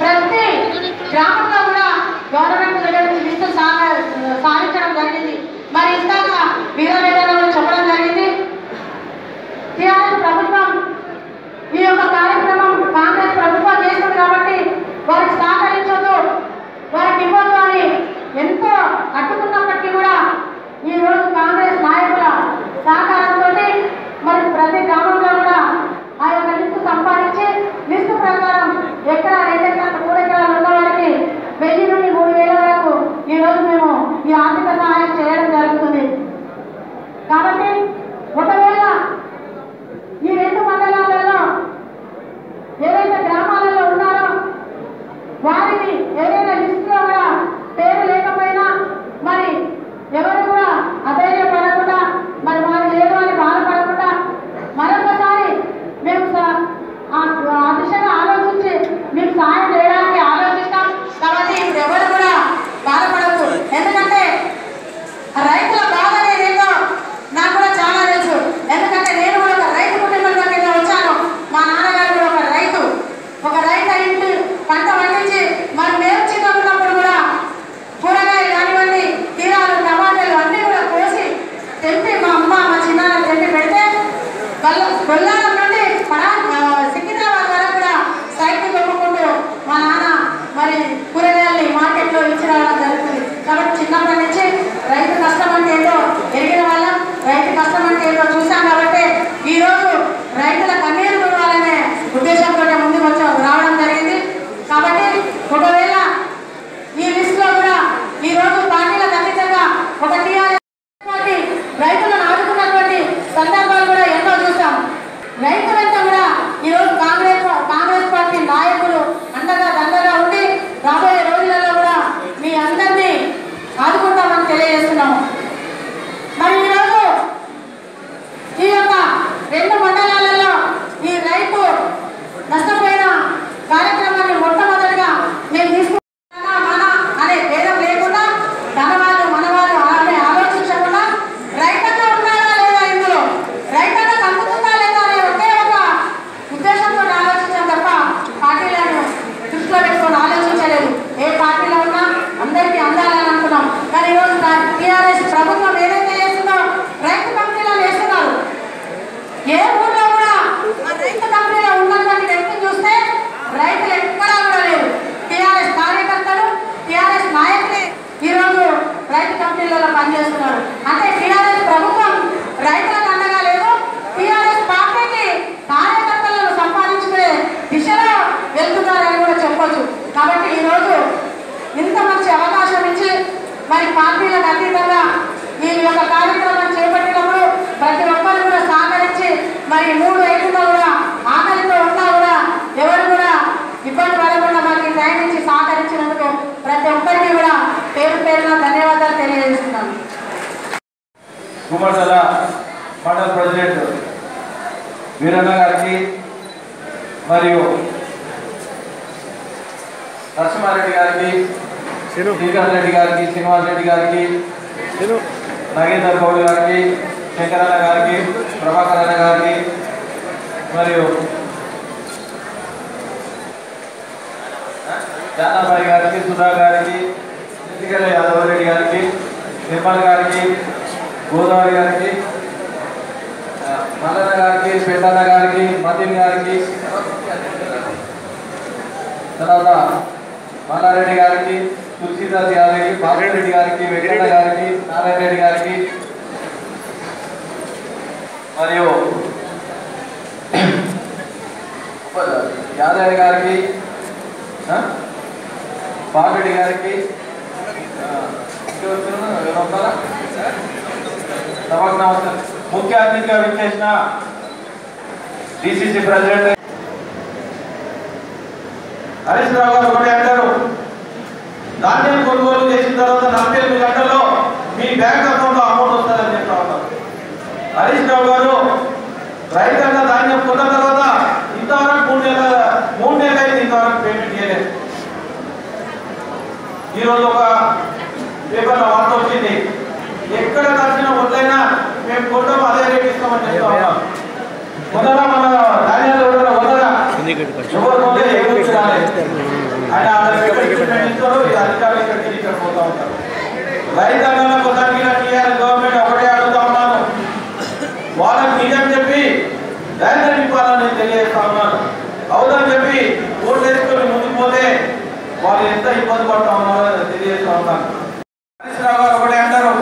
ప్రతి గ్రామంలో కూడా గవర్నమెంట్ దగ్గర లిస్టు సాధించడం జరిగింది. మరి ఇందాక వీరారెడ్డి చెప్పడం జరిగింది, టీఆర్ఎస్ ప్రభుత్వం ఈ యొక్క కార్యక్రమం కాంగ్రెస్ ప్రభుత్వం చేస్తుంది కాబట్టి వారికి సహకరించొద్దు, వారికి ఇవ్వద్దు అని ఎంతో అడ్డుకున్నప్పటికీ కూడా ఈ రోజు కాంగ్రెస్ నాయకుల సహకారంతో మరి ప్రతి గ్రామంలో కూడా ఆ యొక్క లిస్టు సంపాదించి లిస్టు ఈ ఆర్థిక సహాయం చేయడం జరుగుతుంది. కాబట్టి ఒకవేళ ఈ 2 మండలాలలో ఏదైతే గ్రామాలలో ఉన్నారో వారికి ఏదైనా లిస్టులో కూడా పేరు లేకపోయినా మరి ఎవరు కూడా అధైర్యపడకుండా మరి వారు లేదు అని బాధపడకుండా మరొకసారి మేము ఆ దిశగా ఆలోచించి మీకు సహాయం చేయడానికి ఆలోచిస్తాం. కాబట్టి ఇప్పుడు ఎవరు కూడా బాధపడద్దు. ఎందుకంటే రైతుల బాధ అనేదేదో నాకు కూడా చాలా తెలుసు. ఎందుకంటే నేను కూడా ఒక రైతు కుటుంబం దగ్గర వచ్చాను. మా నాన్నగారు కూడా ఒక రైతు అయింది. పంట పండించి మరి మేము చిన్నప్పుడు కూడా కూరగాయలు కానివ్వండి, కీరాలు, టమాటాలు అన్నీ కూడా కోసి తెంపి మా అమ్మ మా చిన్నాన్న తెంపి పెడితే గొల్లారం నుండి సికింద్రాబాద్ వరకు కూడా సైకిల్ కొనుక్కుంటూ మా నాన్న మరి కూరగాయల్ని మార్కెట్లో ఇచ్చి రావడం జరుగుతుంది. కాబట్టి చిన్నప్పటి నుంచి రైతు కష్టం అంటే ఏంటో ఎరిగిన వాళ్ళం, రైతు కష్టం అంటే ఏంటో చూసాం. కాబట్టి ఈరోజు రైతుల కన్నీరు చూడాలనే ఉద్దేశంతో ముందుకు రావడం జరిగింది. కాబట్టి ఒకవేళ ఈ లిస్టులో కూడా ఈరోజు పార్టీలకు అతీతంగా ఒక టీఆర్ఎస్ పార్టీ రైతులను ఆదుకున్నటువంటి సందర్భాలు కూడా ఎన్నో చూసాం. రైతులంతా కూడా ఈరోజు కాంగ్రెస్ పార్టీ నాయకులు అండగా దండగా ఉండి రాబోయే రోజులలో కూడా మీ అందరినీ ఆదుకుంటామని తెలియజేస్తున్నాము. మరి ఈరోజు ఈ యొక్క 2 మండలాలలో ఈ రైతు నష్టపోయిన కార్యక్రమాన్ని మొట్టమొదటిగా మేము తీసుకుంటున్నా మన అనే భేదం లేకుండా ధనవాళ్ళు మనవాళ్ళు అలానే ఆలోచించకుండా రైతంగా ఉన్నారా లేదా, ఇందులో రైతంగా అందుతుందా లేదా అనే ఒకే ఒక ఉద్దేశంతో ఆలోచించాం తప్ప పార్టీలను దృష్టిలో పెట్టుకొని ఆలోచించలేదు. ఏ పార్టీలో ఉన్నా అందరికీ అందాలని అనుకున్నాం. కానీ ఈరోజు టీఆర్ఎస్ ప్రభుత్వం ఏదైతే చేస్తుందో రైతు కంపెనీలను వేస్తున్నారు. ఏ ఊళ్ళో కూడా రైతు కంపెనీలో ఉన్నటువంటి వ్యక్తిని చూస్తే రైతులు ఎక్కడా కూడా లేరు. టీఆర్ఎస్ కార్యకర్తలు, టీఆర్ఎస్ నాయకులే ఈరోజు రైతు కంపెనీలలో పనిచేస్తున్నారు. అంటే టీఆర్ఎస్ ప్రభుత్వం రైతులకు అండగా లేదు, టీఆర్ఎస్ పార్టీకి కార్యకర్తలను సంపాదించుకునే దిశలో వెళ్తున్నారని కూడా చెప్పొచ్చు. కాబట్టి ఈరోజు ఇంత మంచి అవకాశం ఇచ్చి మరి పార్టీలకు అతీతంగా ఈ యొక్క కార్యక్రమం చేపట్టినప్పుడు ప్రతి ఒక్కరు కూడా సహకరించి మరి 3 ఏళ్లలో కూడా ఆకలితో ఉన్నా కూడా ఎవరు కూడా ఇబ్బంది పడకుండా మాకు టైం ఇచ్చి సహకరించినందుకు ప్రతి ఒక్కరికి కూడా పేరు పేరున ధన్యవాదాలు తెలియజేస్తున్నాను. కుమర్సల మండల ప్రెసిడెంట్ వీరన్న గారికి మరియు నరసింహారెడ్డి గారికి, శ్రీకాంత్ రెడ్డి గారికి, శ్రీనివాస్ రెడ్డి గారికి, నగేందర్ గౌడ్ గారికి, శంకరన్న గారికి, ప్రభాకర్ అన్న గారికి మరియు జానాబాయి గారికి, సుధా గారికి, నితికల యాదవ్ రెడ్డి గారికి, నిర్మల్ గారికి, గోదావరి గారికి, మల్లన్న గారికి, పెద్దన్న గారికి, మతిన్ గారికి, తర్వాత మల్లారెడ్డి గారికి, తులసీదాస్ గారికి, బాబురెడ్డి గారికి, వెంకన్న గారికి, నారాయణ రెడ్డి గారికి మరియు యాదవ్ గారికి, బాబురెడ్డి గారికి, ముఖ్య అతిథిగా విచ్చేసిన డిసిసి ప్రెసిడెంట్ హరీష్ రావు గారు ఒకటి అంటారు, ధాన్యం కొనుగోలు చేసిన తర్వాత 48 గంటల్లో మీ బ్యాంక్ అకౌంట్ లో అమౌంట్ వస్తుందని చెప్తా ఉన్నారు. హరీష్ రావు గారు రైతన్న ధాన్యం కొన్న తర్వాత ఇంతవరకు 3 నెలలు అయితే ఇంతవరకు పేమెంట్ చేయలేదు. ఈరోజు ఒక పేపర్లో వార్త వచ్చింది, ఎక్కడ తగ్గిన వడ్లైనా మేము కొట్టం అదే రేట్ ఇస్తామని చెప్తా ఉన్నాం. మొదట మన ధాన్యాలు వదలగా ఎవరు పోతే ఎవరు రాలేదు. ఆయన అధికారులు ఇక్కడ పోతా ఉంటారు. రైతాంగాలకు తగ్గిన టీఆర్ఎస్ గవర్నమెంట్ ఒకటే అడుగుతా ఉన్నాను, వాళ్ళకి నిజం చెప్పి ధైర్యం ఇవ్వాలని తెలియజేస్తా ఉన్నాను. అవుదని చెప్పి ఓట్లు వేసుకొని ముందుకు పోతే వాళ్ళు ఎంత ఇబ్బంది పడతా ఉన్నారో తెలియజేస్తా ఉన్నాను. హరీష్ రావు గారు ఒకటే అంటారు,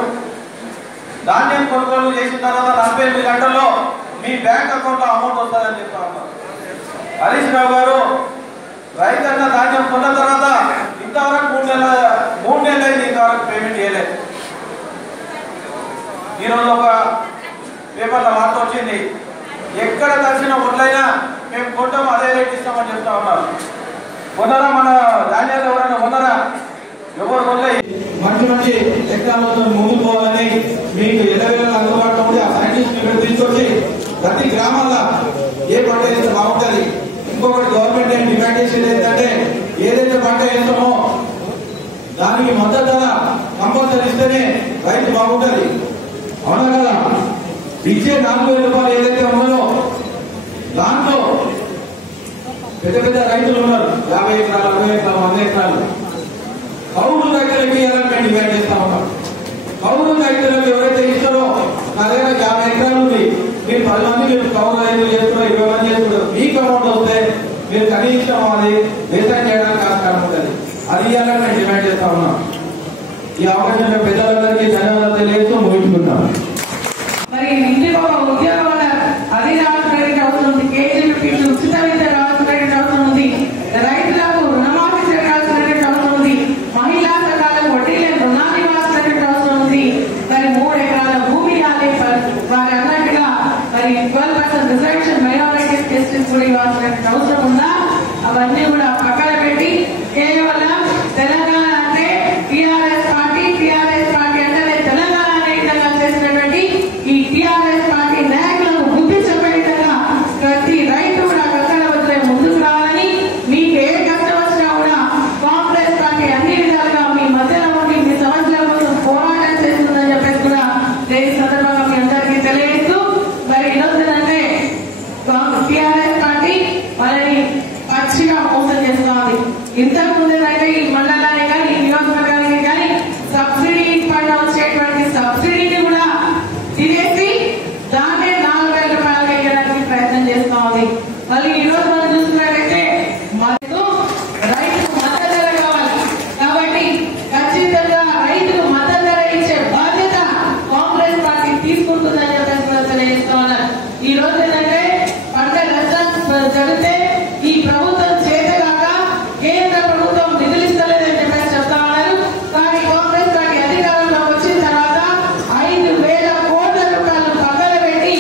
ధాన్యం కొనుగోలు చేసిన తర్వాత 48 గంటల్లో మీ బ్యాంక్ అకౌంట్ లో అమౌంట్ వస్తుందని చెప్తా ఉన్నారు. హరీష్ రావు గారు రైతన్న ధాన్యం కొన్న తర్వాత ఇంతవరకు 3 నెలలు అయింది, ఇంతవరకు పేమెంట్ చేయలేదు. ఈరోజు ఒక పేపర్లో వార్త వచ్చింది, ఎక్కడ కలిసిన ఒడ్లైనా మేము కొంటాము అదే రేట్ ఇస్తామని చెప్తా ఉన్నారు. కొనరా మన ధాన్యాలు ఎవరైనా కొనరా? ఎవరు కొనలే. మంచి మంచి టెక్నాలజీతో ముందుకు పోవాలని మీకు ఎల్లవేళ అందుబాటులో ఉంది. ఆ సైంటిస్ట్ ఇక్కడ తీసుకొచ్చి ప్రతి గ్రామాల్లో ఏ పంట వేస్తే బాగుంటుంది. ఇంకొకటి గవర్నమెంట్ ఏం డిమాండ్ చేసేది ఏంటంటే ఏదైతే పంట వేస్తామో దానికి మద్దతు ధర కంపల్సరీ ఇస్తేనే రైతు బాగుంటుంది. అవునా కదా? ఇచ్చే 4,000 రూపాయలు ఏదైతే ఉన్నదో దాంట్లో పెద్ద పెద్ద రైతులు ఉన్నారు, 50 ఎకరాలు 60 ఎకరాలు 100 ఎకరాలు. కౌలు రైతులకు ఇవ్వాలని మేము డిమాండ్ చేస్తా ఉన్నాం. కౌలు రైతులకు ఎవరైతే ఇస్తారో నా దగ్గర 50 ఎకరాలు ఉంది, మీరు 10 మంది మీరు కౌలు రైతులు చేస్తున్నారు, 20 మంది చేస్తున్నారు, మీకు అమౌంట్ వస్తే మీరు కనీసం అది వ్యవసాయం చేయడానికి ఆస్కారం ఉంటుంది. అది ఇవ్వాలని మేము డిమాండ్ చేస్తా ఉన్నాం. ఈ అవకాశం పెద్దలందరికీ ధన్యవాదాలు తెలియజేస్తూ ముగించుకుంటాం. మరి ఇంటికి ఒక ఉద్యోగం అది రావాల్సిన అవసరం ఉంది. కేజీపీ ఉచిత విద్య రావాల్సిన అవసరం ఉంది. రైతులకు రుణమాఫీ చేయాల్సిన అవసరం ఉంది. మహిళా సంఘాలకు వడ్డీ లేని రుణాలు ఇవ్వాల్సిన అవసరం ఉంది. మరి 3 ఎకరాల భూమి ఇవ్వాలి. వారి అన్నట్టుగా మరి 12% రిజర్వేషన్ మైనారిటీస్ కేసెస్ కూడా ఇవ్వాల్సిన అవసరం ఉందా? అవన్నీ కూడా పక్కన పెట్టి కేవలం తెలంగాణ అంటే టీఆర్ఎస్ పార్టీ అంటే తెలంగాణ అనే విధంగా చేసినటువంటి ఈ టీఆర్ఎస్ పార్టీ నాయకులను బుద్ధి చెప్పే విధంగా ప్రతి రైతు కూడా కష్టం వస్తే ముందుకు రావాలని, మీకు ఏ కష్టం వచ్చినా కూడా కాంగ్రెస్ పార్టీ అన్ని విధాలుగా మీ మధ్యలో ఉండి మీ సమస్యల కోసం పోరాటం చేస్తుందని చెప్పేసి కూడా ఈ సందర్భంగా మీ అందరికీ తెలియజేస్తూ మరి ఈరోజు అంటే టీఆర్ఎస్ పార్టీ వాళ్ళని పచ్చిగా మోసం చేస్తుంది. ఇంతకు ముందు ఈ మండలానికి కానీ ఈ నియోజకవర్గానికి కానీ సబ్సిడీ పైన వచ్చేటువంటి సబ్సిడీని కూడా తినేసి దాన్నే 4,000 రూపాయలు వేయడానికి ప్రయత్నం చేస్తా ఉంది. మళ్ళీ ఈ రోజు మనం చూసుకున్నట్లయితే రైతుకు మద్దతు ధర కావాలి. కాబట్టి ఖచ్చితంగా రైతుకు మద్దతు ధర ఇచ్చే బాధ్యత కాంగ్రెస్ పార్టీ తీసుకుంటుందని చెప్పేసి కూడా తెలియజేస్తా ఉన్నారు. ఈ రోజు ఏంటంటే పంట నష్టం జరిగితే ఈ ప్రభుత్వం చేతగాక కేంద్ర ప్రభుత్వం నిధులు ఇస్తలేదని చెప్పేసి చెప్తా ఉన్నారు. కానీ కాంగ్రెస్ పార్టీ అధికారంలోకి వచ్చిన తర్వాత 5,000 కోట్ల రూపాయలు పక్కన పెట్టి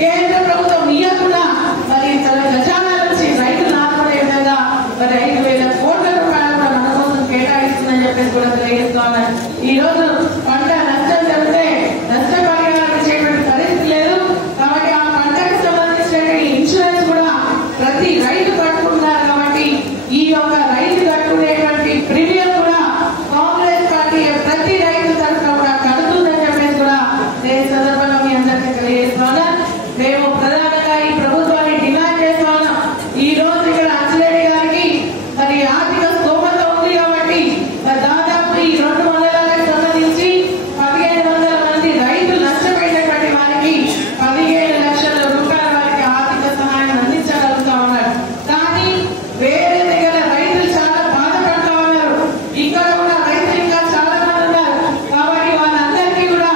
కేంద్ర ప్రభుత్వం ఇయ్యకుండా మరి తన ఖజానా నుంచి రైతులు ఆదుకునే విధంగా మరి 5,000 కోట్ల రూపాయలు కూడా మన కోసం కేటాయిస్తుందని చెప్పేసి కూడా తెలియజేస్తా ఉన్నారు. ఈ రోజు పంట నష్టం జరిగితే నష్టపరిహారం ఇచ్చేటువంటి పరిస్థితి లేదు. కాబట్టి ఆ పంటకు సంబంధించిన ఇన్సూరెన్స్ కూడా ప్రతి రైతు కట్టుకుంటున్నారు. కాబట్టి ఈ యొక్క రైతు కట్టుకునేటువంటి ప్రీమియం కూడా కాంగ్రెస్ పార్టీ ప్రతి రైతు తరఫున కూడా కడుతుందని చెప్పేసి కూడా నేను సందర్భంగా మీ అందరికీ తెలియజేస్తున్నా. మేము ప్రధానంగా ఈ ప్రభుత్వాన్ని డిమాండ్ చేస్తా ఉన్నాం. ఈ రోజు ఇక్కడ అంజిరెడ్డి గారికి మరి ఆర్థిక స్తోమత ఉంది కాబట్టి మరి దాదాపు ఈ 2 మండలాలకు సంబంధించి 1,500 మంది రైతులు నష్టపోయినటువంటి వారికి 15 లక్షల రూపాయల వారికి ఆర్థిక సహాయం అందించగలుగుతా ఉన్నారు. కానీ వేరే దగ్గర రైతులు చాలా బాధపడతా ఉన్నారు. ఇక్కడ కూడా రైతులు ఇంకా చాలా మంది ఉన్నారు. కాబట్టి వాళ్ళందరికీ కూడా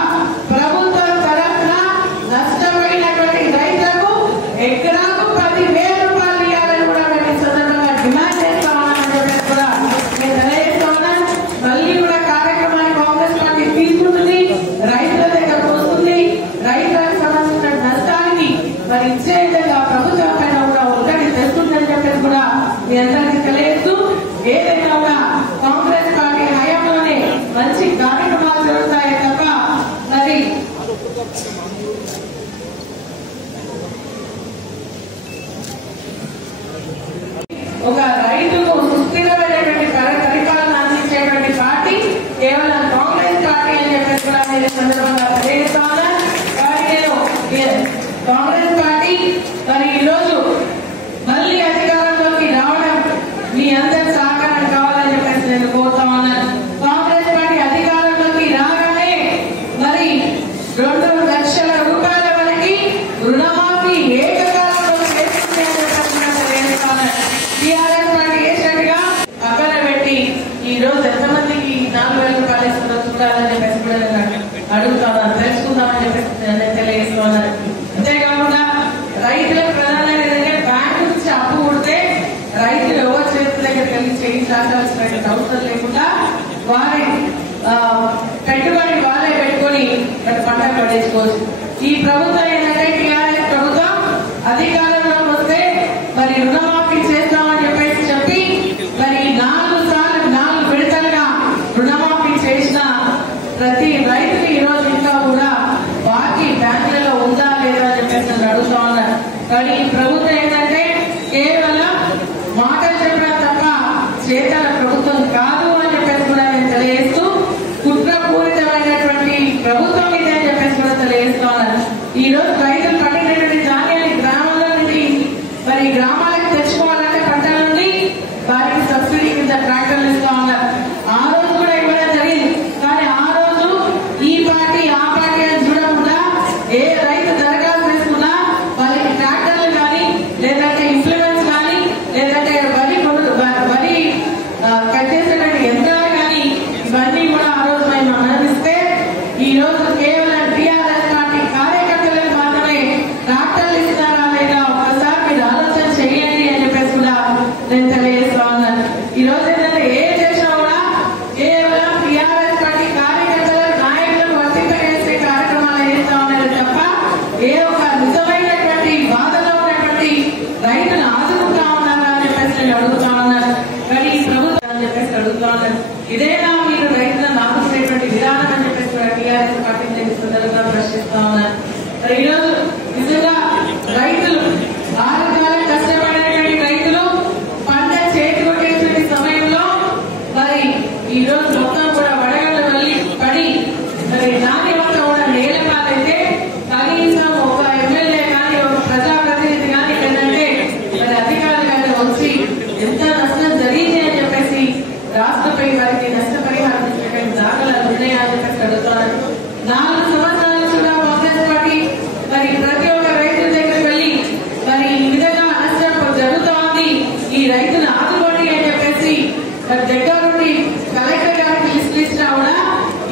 ప్రభుత్వం తరఫున నష్టపోయినటువంటి రైతులకు ఎకరాకు 10,000 రూపాయలు ఇవ్వాలని కూడా మేము ఈ సందర్భంగా డిమాండ్ చేస్తా ఉన్నామని చెప్పేసి కూడా నేను తెలియజేస్తా ఉన్నాను. మళ్ళీ కూడా కార్యక్రమాన్ని కాంగ్రెస్ పార్టీ తీసుకుంటుంది, రైతుల దగ్గరకు వస్తుంది. రైతులకు సంబంధించిన నష్టానికి మరి ఇచ్చే విధంగా ప్రభుత్వం పైన కూడా ఒత్తిడి తెస్తుందని చెప్పేసి కూడా మీ అందరికీ తెలియజేస్తూ ఏదైనా కూడా కాంగ్రెస్ పార్టీ హయాంలోనే మంచి కార్యక్రమాలు జరుగుతాయి తప్ప మరి ఒక రైతుకు సుస్థిరమైనటువంటి పరిపాలన అందించేటువంటి పార్టీ కేవలం కాంగ్రెస్ పార్టీ అని చెప్పేసి కూడా నేను సందర్భంగా తెలియజేస్తా ఉన్నాను. కాబట్టి నేను కాంగ్రెస్ పార్టీ మరి ఈరోజు మళ్ళీ అధికారంలోకి రావడం మీ అందరి సహకారం కావాలని చెప్పేసి నేను కోరుతా ఉన్నాను. కాంగ్రెస్ పార్టీ అధికారంలోకి రాగానే మరి 2 లక్షల రూపాయల వరకు రుణమాఫీ ఏకకాలంలో చేస్తుంది అని చెప్పేసి టీఆర్ఎస్ పార్టీ చేసినట్టుగా పక్కన పెట్టి ఈ రోజు ఎంతమందికి 4,000 రూపాయలు ఇస్తుందో చూడాలని చెప్పేసి కూడా అడుగుతాను, తెలుసుకుందామని చెప్పేసి నేను తెలియజేస్తా ఉన్నాను. అంతేకాకుండా రైతులకు ప్రధానంగా ఏంటంటే బ్యాంకు నుంచి అప్పు కొడితే రైతులు ఎవరి చేతుల దగ్గరికి వెళ్ళి చేయించాల్సిన అవసరం లేకుండా వారి పెట్టుబడి వాళ్ళే పెట్టుకొని పంట పండించుకోవచ్చు. ఈ ప్రభుత్వం ఏంటంటే టీఆర్ఎస్ ప్రభుత్వం అధికారంలోకి వస్తే మరి రుణమాఫీ చేస్తామని చెప్పి మరి 4 విడతలుగా రుణమాఫీ చేసిన ప్రతి రైతులు ఈ రోజు ఇంకా కూడా బాకీ బ్యాంకులలో ఉందా లేదా అని చెప్పేసి అడుగుతా ఉన్నారు. కానీ ఈ ప్రభుత్వం ఏంటంటే కేవలం మాటలు చెప్పడం తప్ప చేతల ప్రభుత్వం కాదు అని చెప్పేసి కూడా నేను తెలియజేస్తూ కుట్రపూరితమైనటువంటి ప్రభుత్వం ఇదే అని చెప్పేసి కూడా తెలియజేస్తా ఉన్నారు. ఈ రోజు రైతులు పండినటువంటి ధాన్యాన్ని గ్రామాల నుండి మరి గ్రామాలకు తెచ్చుకోవాలంటే పంటల నుండి వారికి సబ్సిడీ కింద ట్రాక్టర్లు ఇస్తా ఉన్నారు. ఆ రోజు కూడా ఇవ్వడం జరిగింది. కానీ ఆ రోజు ఈ పార్టీ ఆ పార్టీ అని చూడకుండా ఏ రైతు దరఖాస్తు చేసుకున్నా వాళ్ళకి ట్రాక్టర్లు కానీ లేదంటే ఇంప్లిమెంట్స్ కానీ లేదంటే వరి కట్టేసేటువంటి యంత్రాలు కానీ ఇవన్నీ కూడా ఆ రోజు మేము అనుమతిస్తే ఈ రోజు కేవలం టీఆర్ఎస్ పార్టీ కార్యకర్తలకు మాత్రమే ట్రాక్టర్లు ఇస్తారా లేదా ఒకసారి మీరు ఆలోచన చేయండి అని చెప్పేసి కూడా నేను తెలియజేస్తా ఉన్నాను. ఈ రోజు ఏంటంటే ఏ చేసినా కూడా కేవలం టీఆర్ఎస్ పార్టీ కార్యకర్తలకు నాయకులకు వర్తింపజేసే కార్యక్రమాలు చేస్తా ఉన్నారు తప్ప ఏ ఒక నిజమైనటువంటి బాధలో ఉన్నటువంటి రైతులు ఆదుకుంటా ఉన్నారా అని చెప్పేసి నేను అడుగుతా ఉన్నాను. కానీ ఈ ప్రభుత్వం అని చెప్పేసి అడుగుతా ఉన్నాను. ఇదేనా మీరు రైతులను ఆదుకునేటువంటి విధానం అని చెప్పేసి టీఆర్ఎస్ పార్టీ సందర్భంగా ప్రశ్నిస్తా ఉన్నాను. ఈ రోజు నిజంగా రైతులు ఆరోగ్యాలు కష్టపడేటువంటి రైతులు పంట చేతి కొట్టేటువంటి సమయంలో మరి ఈ రోజు మొత్తం కూడా వడగళ్ళు వెళ్ళి పడి మరి దాని వల్ల కూడా నేల పాలైతే కనీసం ఒక ఎమ్మెల్యే కానీ ఒక ప్రజాప్రతినిధి కానీ లేదంటే మరి అధికారులు కానీ వచ్చి ఎంత నష్టం జరిగింది అని చెప్పేసి రాష్ట్రపై వారికి నష్టపరిహారం ఇచ్చేటువంటి దాఖలాలు ఉన్నాయని చెప్పేసి అడుగుతున్నారు. 4 సంవత్సరాల నుంచి కూడా కాంగ్రెస్ పార్టీ మరి ప్రతి ఒక్క రైతుల దగ్గరికి వెళ్ళి మరి ఈ విధంగా నష్టం జరుగుతూ ఉంది, ఈ రైతులు ఆదుకోండి అని చెప్పేసి మరి దగ్గర నుండి కలెక్టర్ గారికి లిస్ట్ ఇచ్చినా కూడా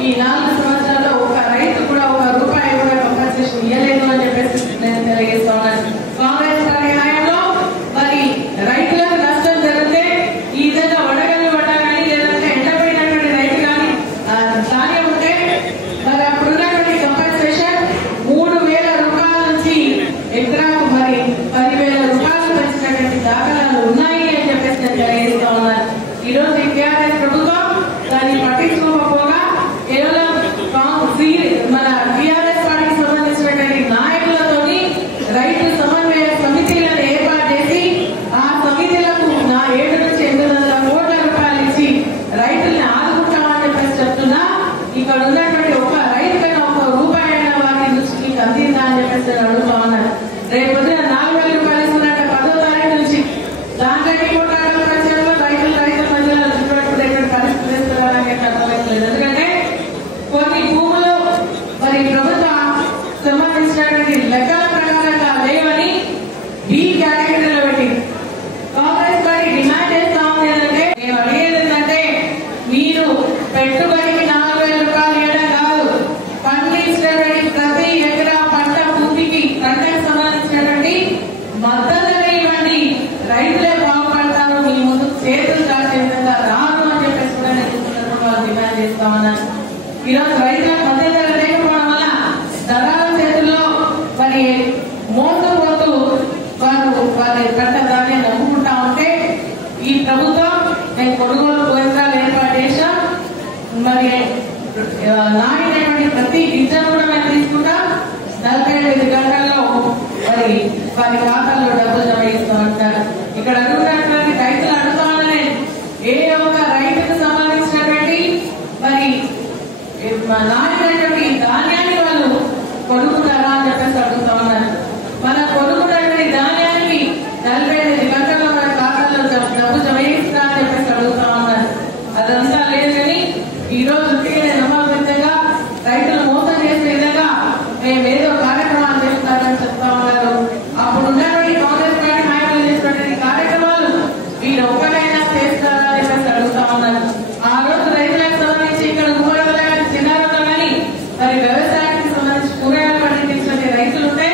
ఈ 4 సంవత్సరాల్లో ఒక రైతు కూడా ₹1 కూడా కంపెన్సేషన్ ఇవ్వలేదు అని చెప్పేసి నేను తెలియజేస్తా ఉన్నాను. కాంగ్రెస్ పార్టీ హయాంలో మరి రైతులకు నష్టం జరిగితే ఈ విధంగా వడగళ్ళు పడ్డా కానీ లేదంటే ఎండపోయినటువంటి రైతు కానీ ధాన్యం ఉంటే మరి అప్పుడు ఉన్నటువంటి కంపెన్సేషన్ ₹3,000 నుంచి ఎకరాకు మరి ₹10,000 పెంచినటువంటి దాఖలాలు ఉన్నాయి అని చెప్పేసి నేను తెలియజేస్తా ఉన్నాను. ఈ రోజు టీఆర్ఎస్ ప్రభుత్వం దాన్ని పట్టించుకోకపోగా కేవలం మన టీఆర్ఎస్ పార్టీకి సంబంధించినటువంటి నాయకులతోని రైతు సమన్వయ సమితిలను ఏర్పాటు చేసి ఆ సమితిలకు 7 నుంచి 800 కోట్ల రూపాయలు ఇచ్చి రైతుల్ని ఆదుకుంటామని చెప్పేసి చెప్తున్నా ఇక్కడ ఉన్నటువంటి ఒక రైతుకైనా ₹1 అయినా వారి నుంచి మీకు అందిందా అని చెప్పేసి నేను అడుగుతా ఉన్నాను. రేపు పొద్దున ₹4,000 ఇస్తున్నట్టు 10వ తారీఖు నుంచి దాంట్లో కోట్లాటల ప్రచారంలో రైతుల మధ్యలో చుట్టుపట్టుకునేటువంటి పరిస్థితి వేసుకోవాలని అర్థమవుతలేదు. ఎందుకంటే కొన్ని భూములు మరి ప్రభుత్వం సంబంధించినటువంటి లెక్కల ప్రకారంగా లేవని బి కేటగిరీలో పెట్టింది. కాంగ్రెస్ పార్టీ డిమాండ్ చేస్తా ఉంది ఏంటంటే మేము అడిగేది ఏంటంటే మీరు పెట్టుబడికి ₹4,000 ఇవ్వడం కాదు, పండించినటువంటి ప్రతి ఎకరా పంట పూర్తికి పంటకు సంబంధించినటువంటి మద్దతు ఇవ్వండి, రైతులే బాగుపడతారు, మీ ముందు చేతులు దాచే విధంగా రాను అని చెప్పేసి కూడా నేను వాళ్ళు డిమాండ్ చేస్తా ఉన్నాను. ఈరోజు రైతులకు మద్దతు ధర లేకపోవడం వల్ల దళాల చేతుల్లో మరి మోసపోతూ వారి పంట ధాన్యాన్ని అమ్ముకుంటా ఉంటే ఈ ప్రభుత్వం నేను కొనుగోలు కేంద్రాలు ఏర్పాటు చేశాం, మరి నాణ్యమైనటువంటి ప్రతి గింజ కూడా మేము తీసుకుంటాం, 45 గంటల్లో మరి వారి ఖాతాల్లో డబ్బులు జమ చేస్తూ ఉంటారు. ఇక్కడ అడుగుతున్నటువంటి రైతులు అడుగుతామని ఏ ఒక్క రైతుకు సంబంధించినటువంటి మరి నాణ్యమైనటువంటి ధాన్యాన్ని వాళ్ళు కొనుక్కుంటారా అని చెప్పేసి అడుగుతా ఉన్నారు. మనం కొనుక్కున్నటువంటి ధాన్యానికి 45 గంటల్లో మన ఖాతాల్లో డబ్బు జమ చేస్తారా అని చెప్పేసి అడుగుతా ఉన్నారు. అదంతా లేదు కానీ ఈ రోజు నమ్మకంగా రైతులు మోసం చేసే విధంగా మేము ఏదో కార్యక్రమాలు చేస్తున్నారని చెప్తా ఉన్నారు. అప్పుడు ఉన్నటువంటి కాంగ్రెస్ పార్టీ నాయకులు చేసినటువంటి కార్యక్రమాలు వీరు ఒక్కరైనా చేస్తారా అని చెప్పేసి అడుగుతా ఉన్నారు. ఆ రోజు రైతులకు సంబంధించి ఇక్కడ ఊరలో కానీ చిన్నారంలో కానీ మరి వ్యవసాయానికి సంబంధించి కూరగాయలు పండించిన రైతులు ఉంటే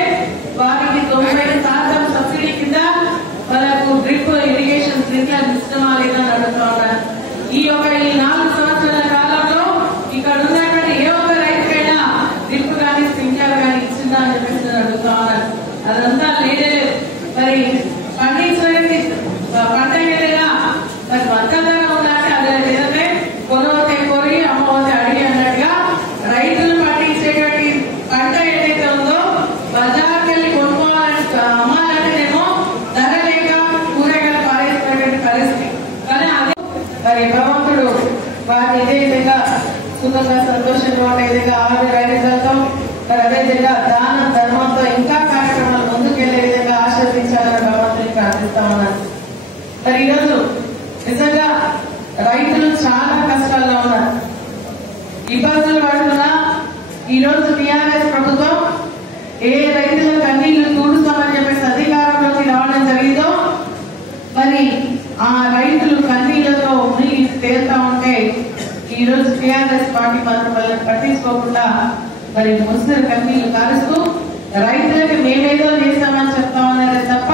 సుఖంగా సంతోషంగా ఉండే విధంగా ఆరు రైతులతో మరి అదేవిధంగా దాన ధర్మంతో ఇంకా కార్యక్రమాలు ముందుకెళ్లే విధంగా ఆశీర్వదించాలని భగవంతుని ప్రార్థిస్తా ఉన్నాను. మరి ఈరోజు నిజంగా రైతులు చాలా కష్టాల్లో ఉన్నారు, ఇబ్బందులు పడుతున్నా ఈరోజు టీఆర్ఎస్ ప్రభుత్వం ఏ రైతుల కన్నీళ్లు తూడుస్తామని చెప్పేసి అధికారంలోకి రావడం జరిగిందో మరి ఆ రైతులు కన్నీళ్లతో మునిగి తేలుతా ఉంటే ఈరోజు టీఆర్ఎస్ పార్టీ మాత్రం వాళ్ళని పట్టించుకోకుండా మరి ముసలి కన్నీళ్లు కారుస్తూ రైతులకు మేమేదో చేస్తామని చెప్తా ఉన్నారే తప్ప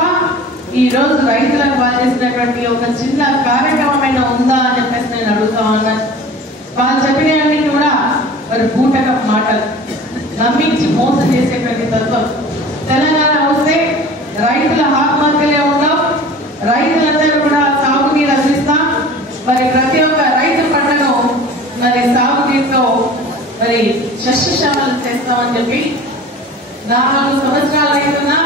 ఈ రోజు రైతులకు వాళ్ళు చేసినటువంటి ఒక చిన్న కార్యక్రమమైన ఉందా అని చెప్పేసి నేను అడుగుతా ఉన్నాను. వాళ్ళు చెప్పినవన్నీ కూడా మరి బూటక మాటలు, నమ్మించి మోసం చేసేటువంటి తత్వం. తెలంగాణ వస్తే రైతుల ఆత్మహత్యలే ఉండవు, రైతులందరూ కూడా సాగునీరు అందిస్తాం, మరి ప్రతి ఒక్క రైతు పంటను మరి సాగునీరుతో మరి సస్యశ్యామలం చేస్తామని చెప్పి 4 సంవత్సరాలు రైతున్నా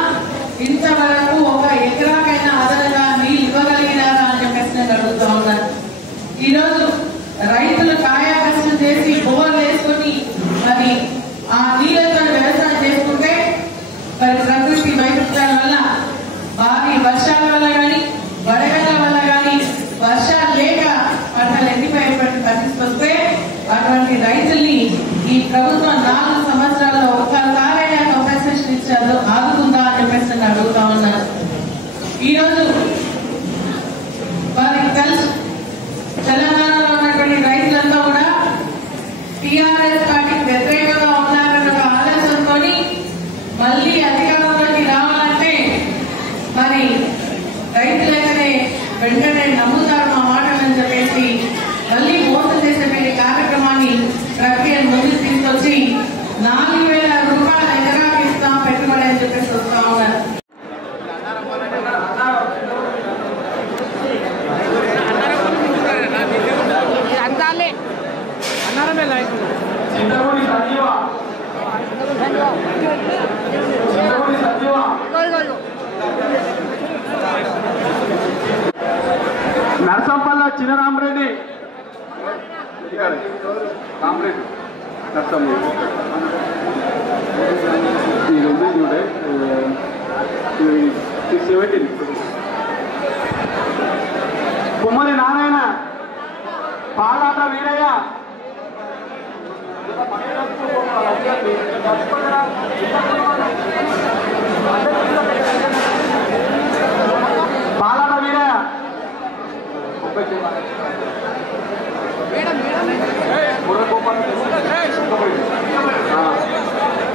ఇంతవరకు ఒక ఎకరాకైనా అదనంగా నీళ్ళు ఇవ్వగలిగినారా అని చెప్పేసి నేను అడుగుతా ఉన్నాను. ఈరోజు రైతులు కాయా కష్టం చేసి బోర్లు వేసుకొని మరి ఆ నీళ్ళతో వ్యవసాయం చేసుకుంటే మరి ప్రకృతి వైపరీత్యాల వల్ల భారీ వర్షాల వల్ల కానీ వడగళ్ల వల్ల కానీ వర్షాలు లేక పంటలు ఎండిపోయేటువంటి పరిస్థితి వస్తే అటువంటి రైతుల్ని ఈ ప్రభుత్వం 4 సంవత్సరాల్లో ఒక్కసారైనా కంపెన్సేషన్ ఇచ్చారు ఆదుకుందా అని చెప్పేసి నేను అడుగుతా ఉన్నాను. ఈరోజు వారికి తెలుసు తెలంగాణలో ఉన్నటువంటి రైతులంతా కూడా టీఆర్ఎస్ పార్టీకి వ్యతిరేకంగా ఉన్నారన్న ఒక ఆలోచనతో మళ్ళీ అధికారంలోకి రావాలంటే మరి రైతులైతేనే వెంటనే నమ్ముతారు మా మాటలని చెప్పేసి మళ్ళీ మోసం చేసేటువంటి కార్యక్రమాన్ని ప్రక్రియను ముందుకు తీసుకొచ్చి 4,000 రూపాయల ఎకరాకి ఇస్తాం పెట్టుబడి అని చెప్పేసి వస్తా ఉన్నారు. నర్సంపల్ల చిన్న రామరెడ్డి రామరెడ్డి నర్సం చూడే 17 కుమ్మరి నారాయణ పాలాట వీరయ్య పాలాట వీరయ్య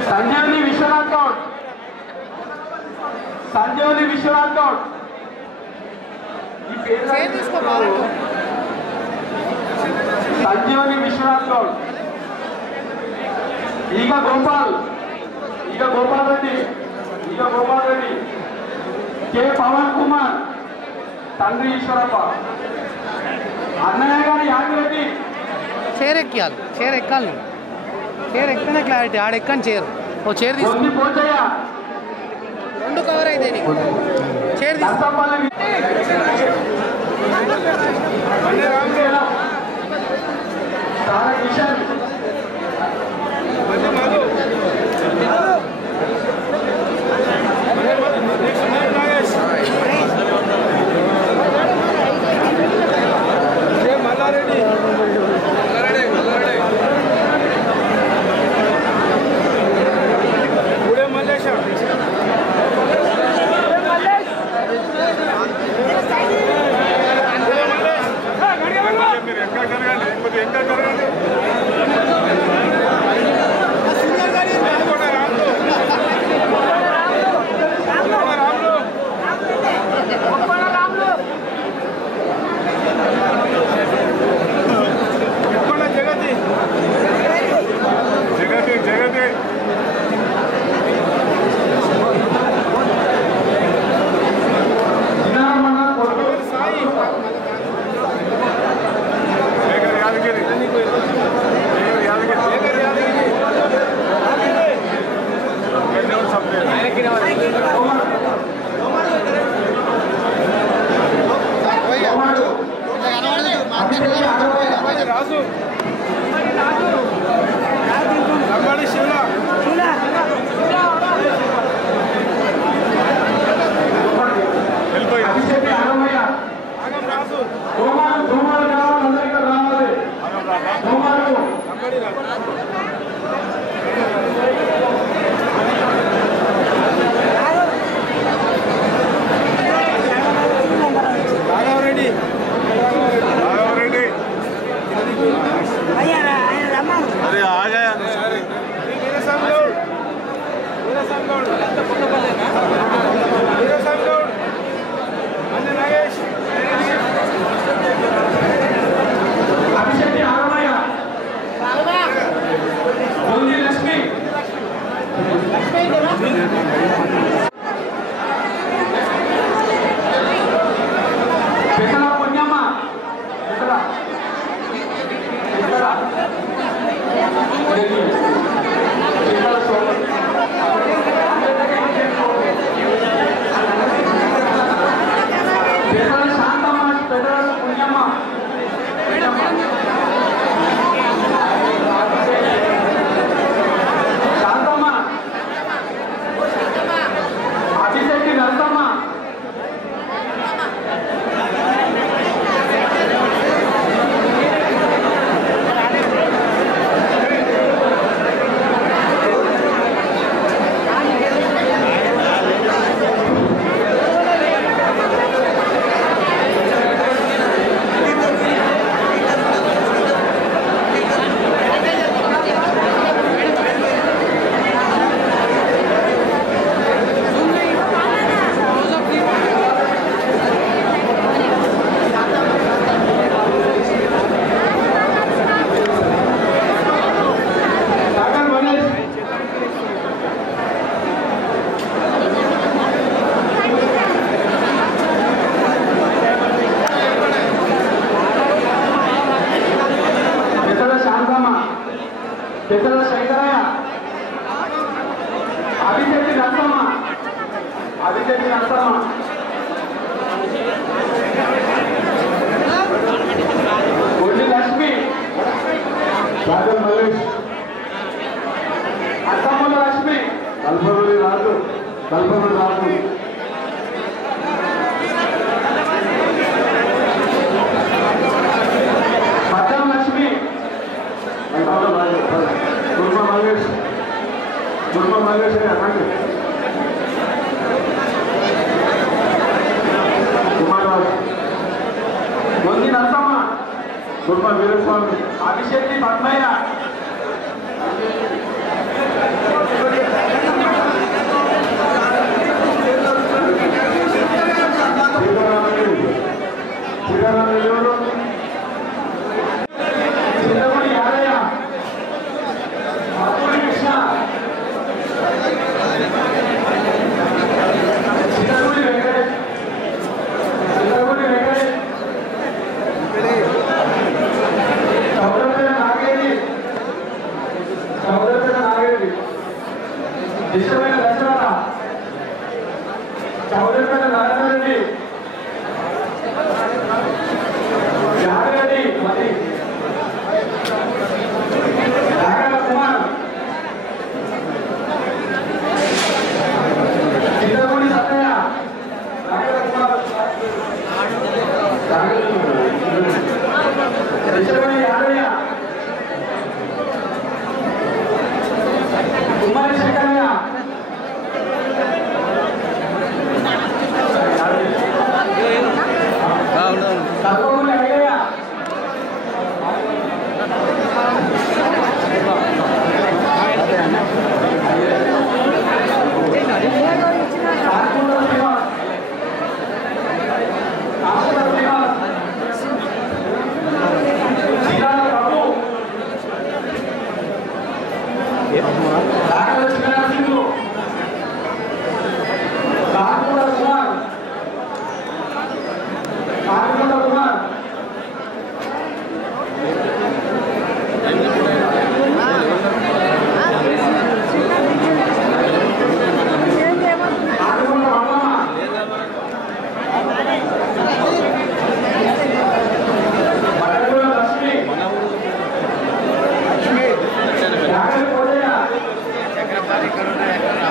సంజీవని విశ్వనాథ్ గౌడ్ సంజీవని విశ్వనాథ్ గౌడ్ సంజీవని విశ్వనాథ్ గౌడ్ ఈగ గోపాల్ రెడ్డి కె పవన్ కుమార్ తండ్రి ఈశ్వరప్ప అన్నయ్య గారి యాగిరెడ్డి చైర్ ఎక్కాలి చైర్ ఎక్కితేనే క్లారిటీ ఆడెక్కని చైర్ ఓ చైర్ తీసుకు పోచయ్య 2 కవర్ అయితే చైర్ ఎంకా జరగాలి అభిషేక్ ఆరమయ్య గోండి లక్ష్మి పెసల పుణ్యమ్మ పెసల శాంతమ్మ పెసల పుణ్యమ్మ శాంతమ్మ అభిషేక్ నరసమ్మ పెద్దల శంకరయ్య అభిషేక్ నరసమ్మ గొడ్డి లక్ష్మి రాజన్ మల్లేష్ అత్తమ్మల లక్ష్మి కల్పవల్లి రాజు పట్టం లక్ష్మి గుర్మ మల్లేష్ కుమార్ రాజు గొంది నరసమ్మ గుర్మ వీరస్వామి అభిషేక్ పద్మయ్య శ్రీరామయ్యూరు చిన్నగుడి యాదయ్య అప్పూరి కృష్ణ చిన్నగుడి వెంకటేష్ చౌదరిపేట నాగేరి ఇష్టమైన దశరథ చౌదరిపేట నారాయణరెడ్డి యాదరెడ్డి మతి నాగల కుమార్ చిన్నగుడి సత్తయ్య నాగల కుమార్ ఇష్టమైన యాదయ్య కుమారి శంకరయ్య తప్పకుండా అయ్యయ్య ఇక్కడ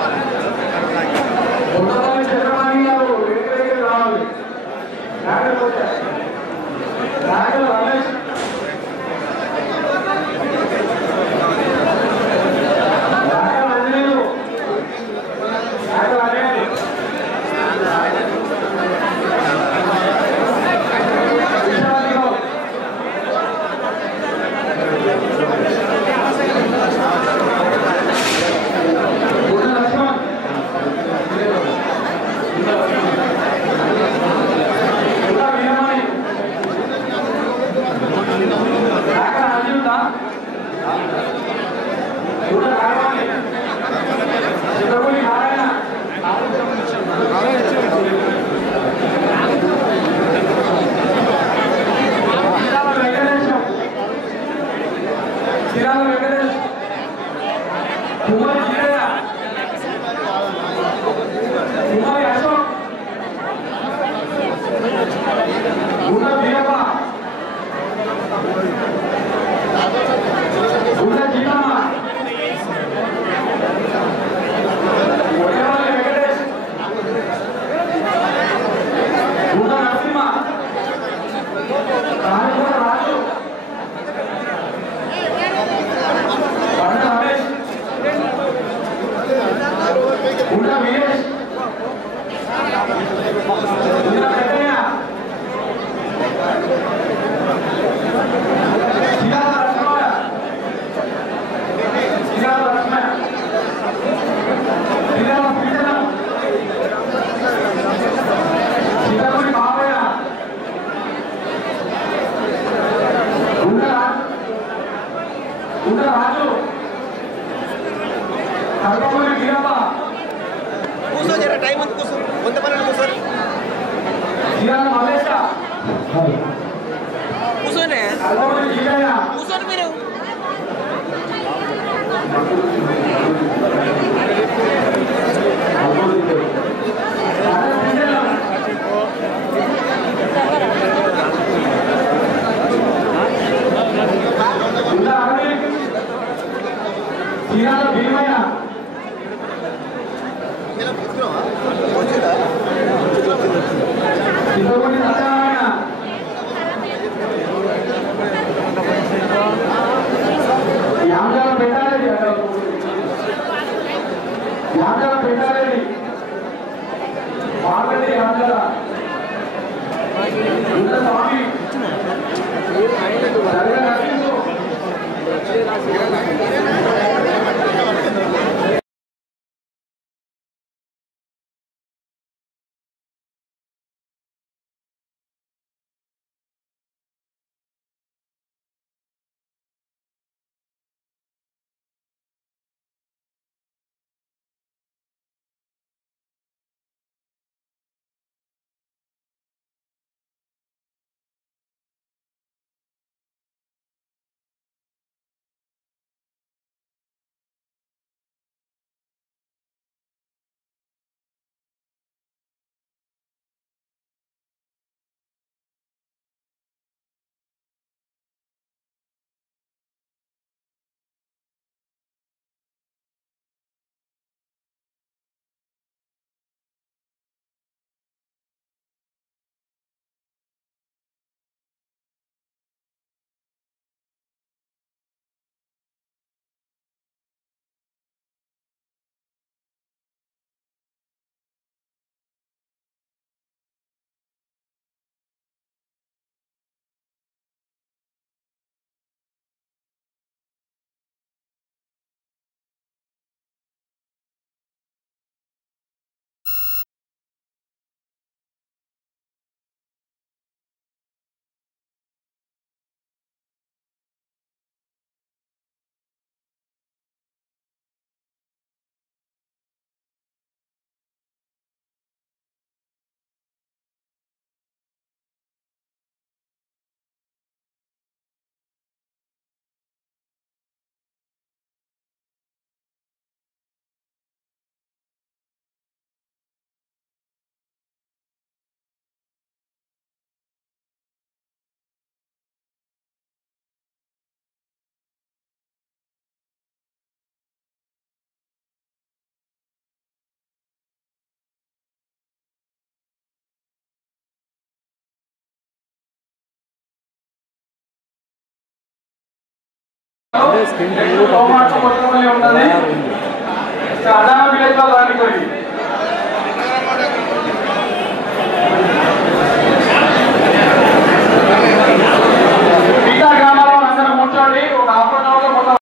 కల్పమూరి వీరప్ప కూర్చో జర టైం ఉంది కూర్చో కొంతమంది కూర్చో శ్రీరామ మల్లేశ కూర్చోండి కల్పమూరి జీవయ్య కూర్చోండి మీరు శ్రీరామ భీమయ్య చిత్తపూడి సత్యనారాయణ యాంజల పెట్టారెడ్డి యాంజల పెట్టారెడ్డి పార్వతి యాంజల స్వామి అన్నా విలేజ్